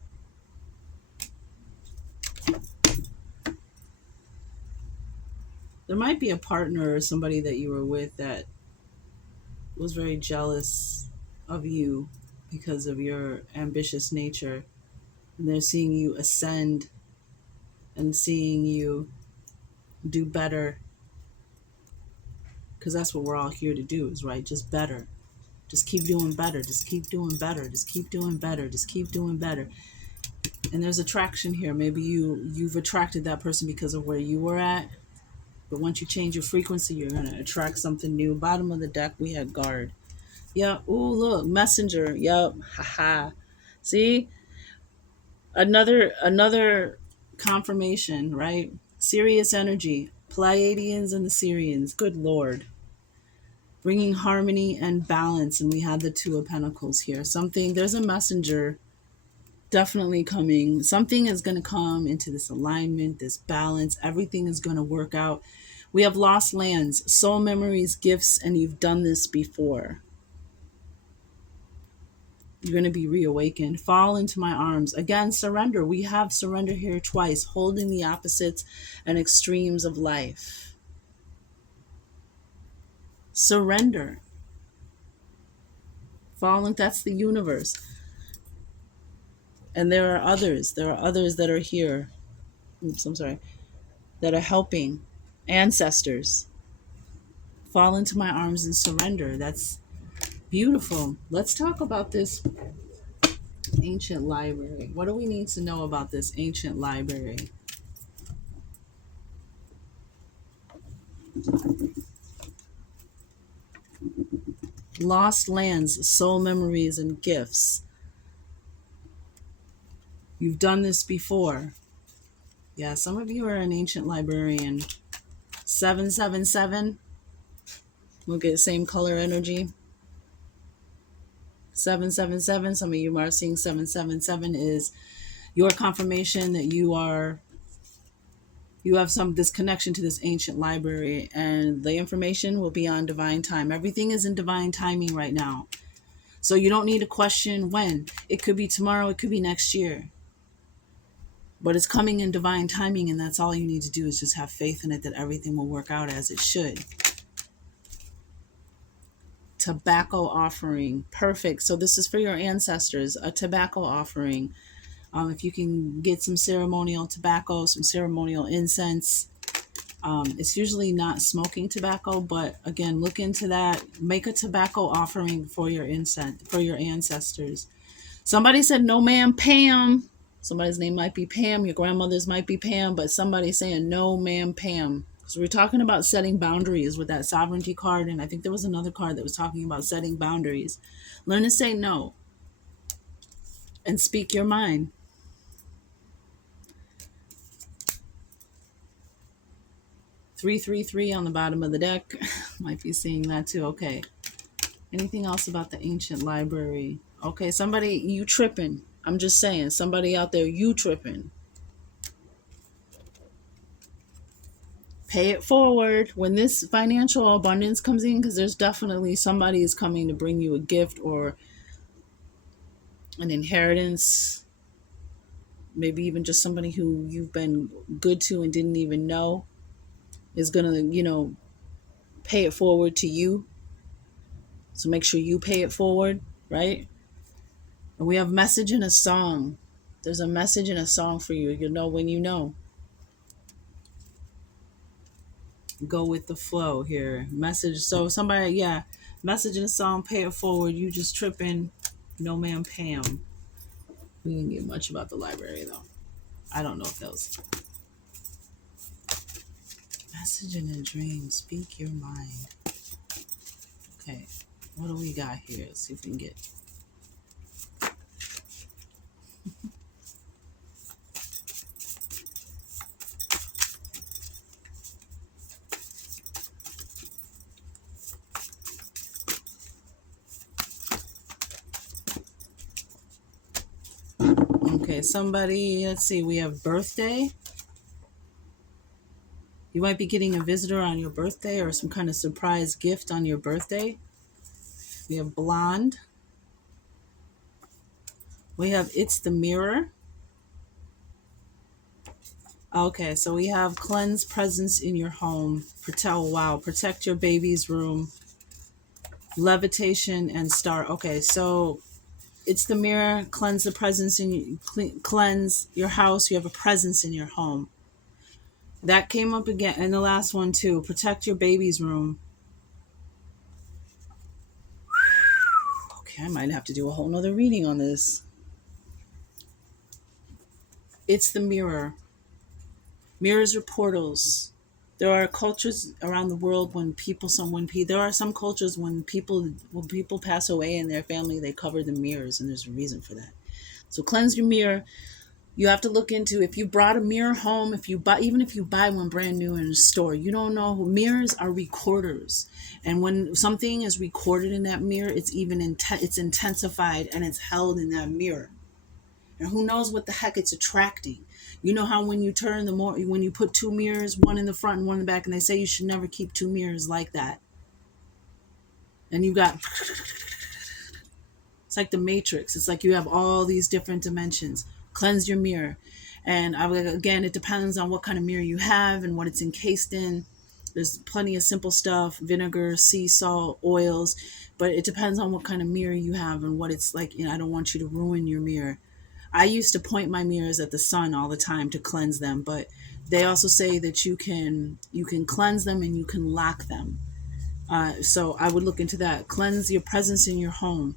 There might be a partner or somebody that you were with that was very jealous of you because of your ambitious nature. And they're seeing you ascend and seeing you do better, because that's what we're all here to do, is right, just better. Just keep doing better, just keep doing better, just keep doing better, just keep doing better. And there's attraction here. Maybe you've attracted that person because of where you were at, but once you change your frequency, you're going to attract something new. Bottom of the deck, we had guard. Yep. Ooh, look, messenger. Yep. Haha. See, another confirmation, right? Serious energy, Pleiadians and the Syrians. Good Lord, bringing harmony and balance. And we had the Two of Pentacles here. There's a messenger definitely coming. Something is going to come into this alignment, this balance. Everything is going to work out. We have lost lands, soul memories, gifts, and you've done this before. You're going to be reawakened. Fall into my arms. Again, surrender. We have surrender here twice, holding the opposites and extremes of life. Surrender. Fall in, that's the universe. And there are others. There are others that are here. Oops, I'm sorry. That are helping. Ancestors. Fall into my arms and surrender. That's beautiful. Let's talk about this ancient library. What do we need to know about this ancient library? Lost lands, soul memories, and gifts. You've done this before. Yeah, some of you are an ancient librarian. 777. We'll get same color energy. 777. Some of you are seeing 777 is your confirmation that you have this connection to this ancient library, and the information will be on divine time. Everything is in divine timing right now. So you don't need to question when. It could be tomorrow, it could be next year. But it's coming in divine timing, and that's all you need to do is just have faith in it that everything will work out as it should. Tobacco offering. Perfect. So this is for your ancestors, a tobacco offering. If you can get some ceremonial tobacco, some ceremonial incense. It's usually not smoking tobacco, but again, look into that. Make a tobacco offering for your incense, for your ancestors. Somebody said, no ma'am, Pam. Somebody's name might be Pam. Your grandmother's might be Pam, but somebody's saying, no ma'am, Pam. So we're talking about setting boundaries with that sovereignty card. And I think there was another card that was talking about setting boundaries. Learn to say no and speak your mind. "333" on the bottom of the deck. Might be seeing that too. Okay. Anything else about the ancient library? Okay, somebody, you tripping. I'm just saying, somebody out there, you tripping. Pay it forward when this financial abundance comes in, because there's definitely somebody is coming to bring you a gift or an inheritance. Maybe even just somebody who you've been good to and didn't even know is going to, pay it forward to you. So make sure you pay it forward, right? And we have message in a song. There's a message in a song for you. You'll know when you know. Go with the flow here. Message. So somebody, message in a song, pay it forward. You just tripping. No ma'am, Pam. We didn't get much about the library though. I don't know if those. Message in a dream. Speak your mind. Okay. What do we got here? Let's see if we can get. Okay, somebody, let's see, we have birthday. You might be getting a visitor on your birthday or some kind of surprise gift on your birthday. We have blonde. We have it's the mirror. Okay, so we have cleanse presence in your home. Protect your baby's room. Levitation and star. Okay, so it's the mirror. Cleanse the presence cleanse your house. You have a presence in your home. That came up again in the last one too. Protect your baby's room. Okay, I might have to do a whole nother reading on this. It's the mirror. Mirrors are portals. There are cultures around the world there are some cultures when people pass away in their family, they cover the mirrors, and there's a reason for that. So cleanse your mirror. You have to look into if you brought a mirror home, even if you buy one brand new in a store, you don't know who mirrors are recorders. And when something is recorded in that mirror, it's intensified and it's held in that mirror. And who knows what the heck it's attracting. You know how when you put two mirrors, one in the front and one in the back, and they say you should never keep two mirrors like that. And you got it's like the Matrix. It's like you have all these different dimensions. Cleanse your mirror. And again, it depends on what kind of mirror you have and what it's encased in. There's plenty of simple stuff, vinegar, sea salt, oils, but it depends on what kind of mirror you have and what it's like. I don't want you to ruin your mirror. I used to point my mirrors at the sun all the time to cleanse them, but they also say that you can cleanse them and you can lock them. So I would look into that. Cleanse your presence in your home.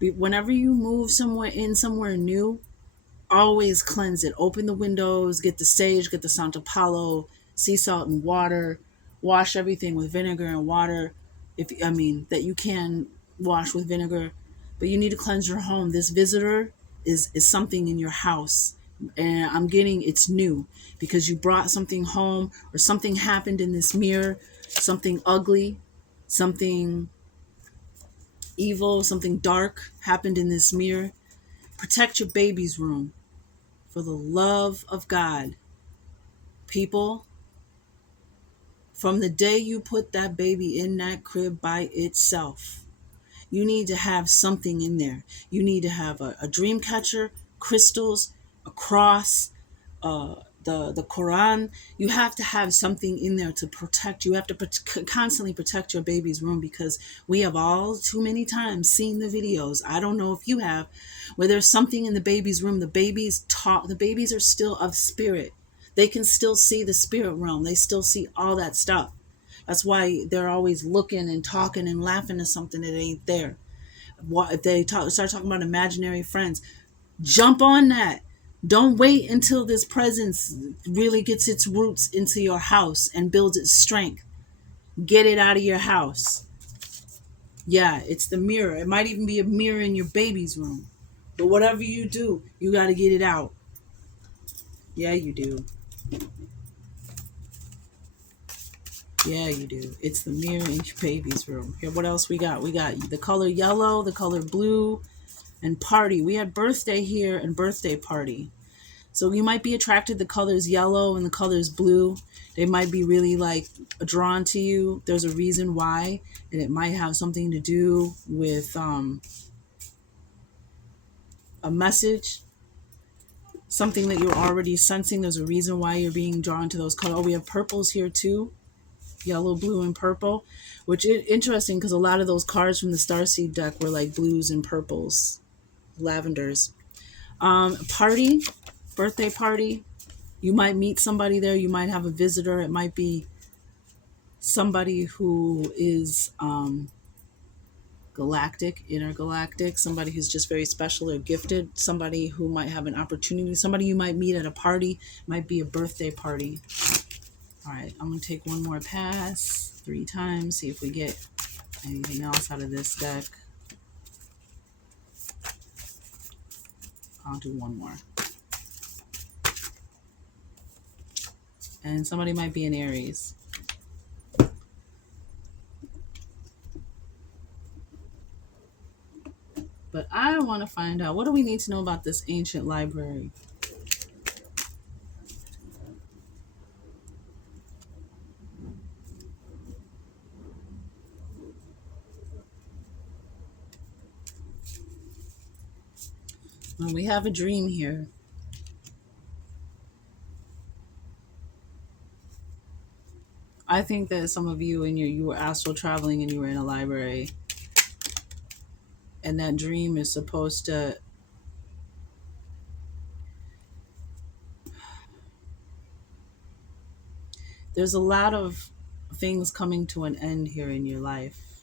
Whenever you move somewhere new, always cleanse it. Open the windows, get the sage, get the Santo Palo, sea salt and water. Wash everything with vinegar and water. That you can wash with vinegar, but you need to cleanse your home. This visitor is something in your house, and I'm getting it's new because you brought something home or something happened in this mirror, something ugly, something evil, something dark happened in this mirror. Protect your baby's room for the love of God. People, from the day you put that baby in that crib by itself, you need to have something in there. You need to have a dream catcher, crystals, a cross, the Quran. You have to have something in there to protect. You have to constantly protect your baby's room because we have all too many times seen the videos. I don't know if you have, where there's something in the baby's room. The babies talk. The babies are still of spirit. They can still see the spirit realm. They still see all that stuff. That's why they're always looking and talking and laughing at something that ain't there. If they start talking about imaginary friends, jump on that. Don't wait until this presence really gets its roots into your house and builds its strength. Get it out of your house. Yeah, it's the mirror. It might even be a mirror in your baby's room. But whatever you do, you got to get it out. Yeah, you do. Yeah, you do. It's the mirror in your baby's room. Here, what else we got? We got the color yellow, the color blue, and party. We had birthday here and birthday party. So you might be attracted to the colors yellow and the colors blue. They might be really drawn to you. There's a reason why, and it might have something to do with a message, something that you're already sensing. There's a reason why you're being drawn to those colors. Oh, we have purples here too. Yellow, blue, and purple, which is interesting because a lot of those cards from the Starseed deck were like blues and purples, lavenders. Party, birthday party. You might meet somebody there. You might have a visitor. It might be somebody who is galactic, intergalactic, somebody who's just very special or gifted, somebody who might have an opportunity, somebody you might meet at a party, might be a birthday party. All right, I'm going to take one more pass 3 times, see if we get anything else out of this deck. I'll do one more. And somebody might be an Aries. But I want to find out, what do we need to know about this ancient library? Well, we have a dream here. I think that some of you you were astral traveling and you were in a library, and that dream is supposed to, there's a lot of things coming to an end here in your life.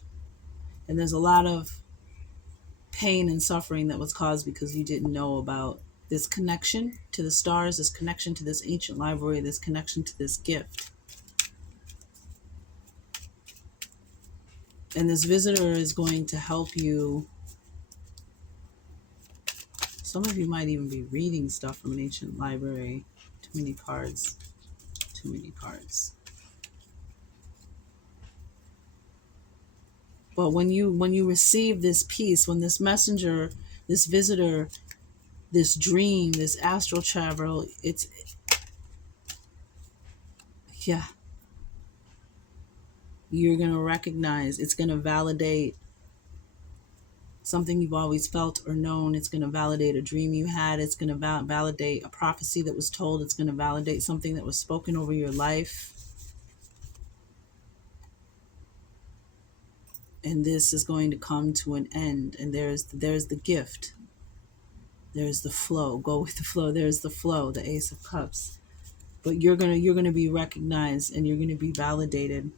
And there's a lot of pain and suffering that was caused because you didn't know about this connection to the stars, this connection to this ancient library, this connection to this gift. And this visitor is going to help you. Some of you might even be reading stuff from an ancient library. Too many cards. Too many cards. But when you receive this piece, when this messenger, this visitor, this dream, this astral travel, it's, yeah, you're going to recognize, it's going to validate something you've always felt or known. It's going to validate a dream you had. It's going to validate a prophecy that was told. It's going to validate something that was spoken over your life. And this is going to come to an end. And there's the gift. There's the flow. Go with the flow. There's the flow, the Ace of Cups. But you're gonna be recognized and you're gonna be validated.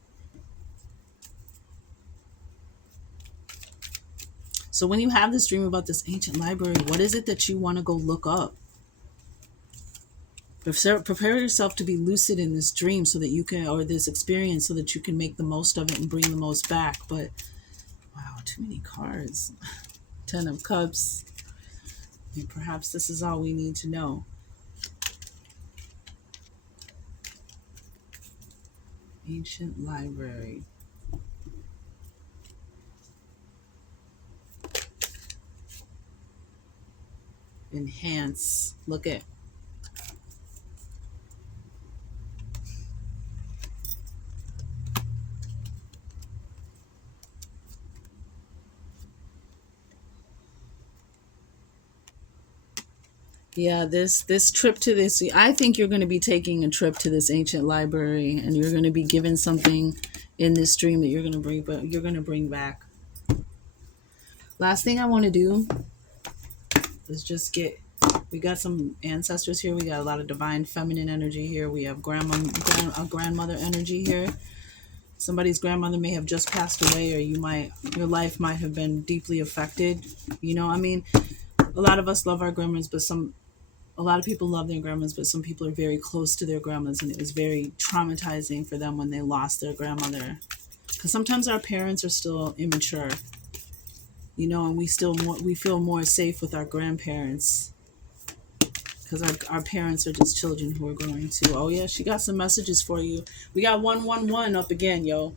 So when you have this dream about this ancient library, what is it that you want to go look up? Prepare yourself to be lucid in this dream so that you can, or this experience, so that you can make the most of it and bring the most back. But wow, too many cards. 10 of Cups. And perhaps this is all we need to know. Ancient library. Enhance. Look at. Yeah, this trip to this, I think you're going to be taking a trip to this ancient library, and you're going to be given something in this dream that you're going to bring, but you're going to bring back. Last thing I want to do is just get, we got some ancestors here. We got a lot of divine feminine energy here. We have grandmother energy here. Somebody's grandmother may have just passed away, or your life might have been deeply affected. I mean, a lot of us love our grandmas, but a lot of people love their grandmas, but some people are very close to their grandmas, and it was very traumatizing for them when they lost their grandmother. Because sometimes our parents are still immature, and we feel more safe with our grandparents, because our parents are just children who are growing too. Oh yeah, she got some messages for you. We got 111 up again, yo.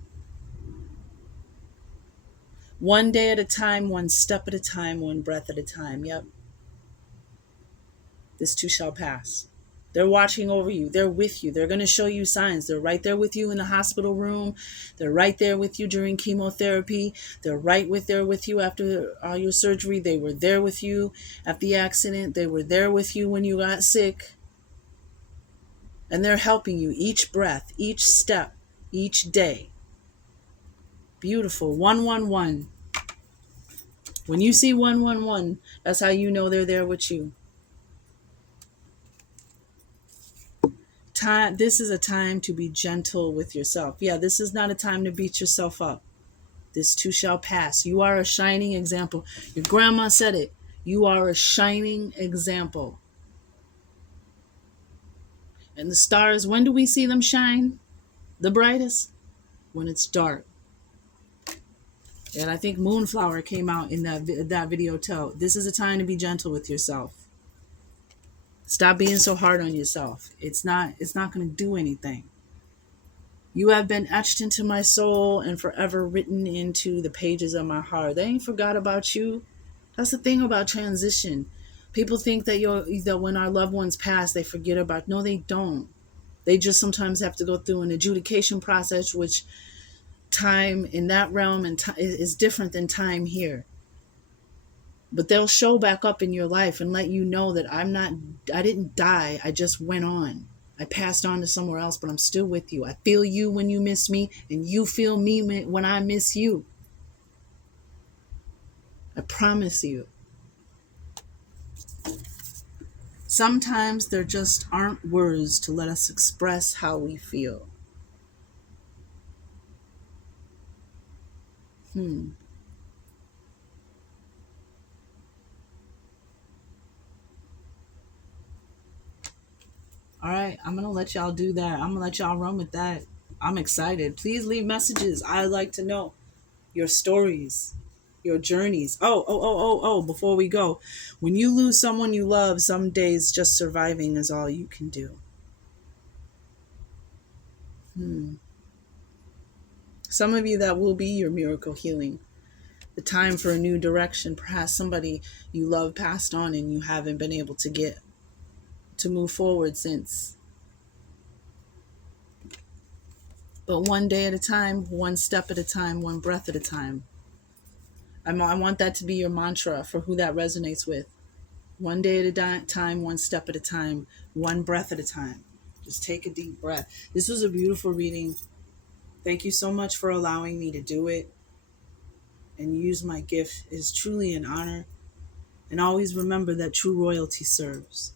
One day at a time, one step at a time, one breath at a time. Yep. This too shall pass. They're watching over you. They're with you. They're going to show you signs. They're right there with you in the hospital room. They're right there with you during chemotherapy. They're there with you after all your surgery. They were there with you at the accident. They were there with you when you got sick. And they're helping you each breath, each step, each day. Beautiful. 111. When you see 111, that's how you know they're there with you. This is a time to be gentle with yourself. Yeah, this is not a time to beat yourself up. This too shall pass. You are a shining example. Your grandma said it. You are a shining example. And the stars, when do we see them shine the brightest? When it's dark. And I think Moonflower came out in that video too. This is a time to be gentle with yourself. Stop being so hard on yourself. It's not going to do anything. You have been etched into my soul and forever written into the pages of my heart. They ain't forgot about you. That's the thing about transition. People think that when our loved ones pass, they forget about. No, they don't. They just sometimes have to go through an adjudication process, which time in that realm and is different than time here. But they'll show back up in your life and let you know that I didn't die. I just went on. I passed on to somewhere else, but I'm still with you. I feel you when you miss me, and you feel me when I miss you. I promise you. Sometimes there just aren't words to let us express how we feel. Hmm. All right, I'm going to let y'all do that. I'm going to let y'all run with that. I'm excited. Please leave messages. I like to know your stories, your journeys. Before we go, when you lose someone you love, some days just surviving is all you can do. Hmm. Some of you, that will be your miracle healing. The time for a new direction. Perhaps somebody you love passed on and you haven't been able to get to move forward since. But one day at a time, one step at a time, one breath at a time. I want that to be your mantra for who that resonates with. One day at a time, one step at a time, one breath at a time. Just take a deep breath. This was a beautiful reading. Thank you so much for allowing me to do it and use my gift. It is truly an honor. And always remember that true royalty serves.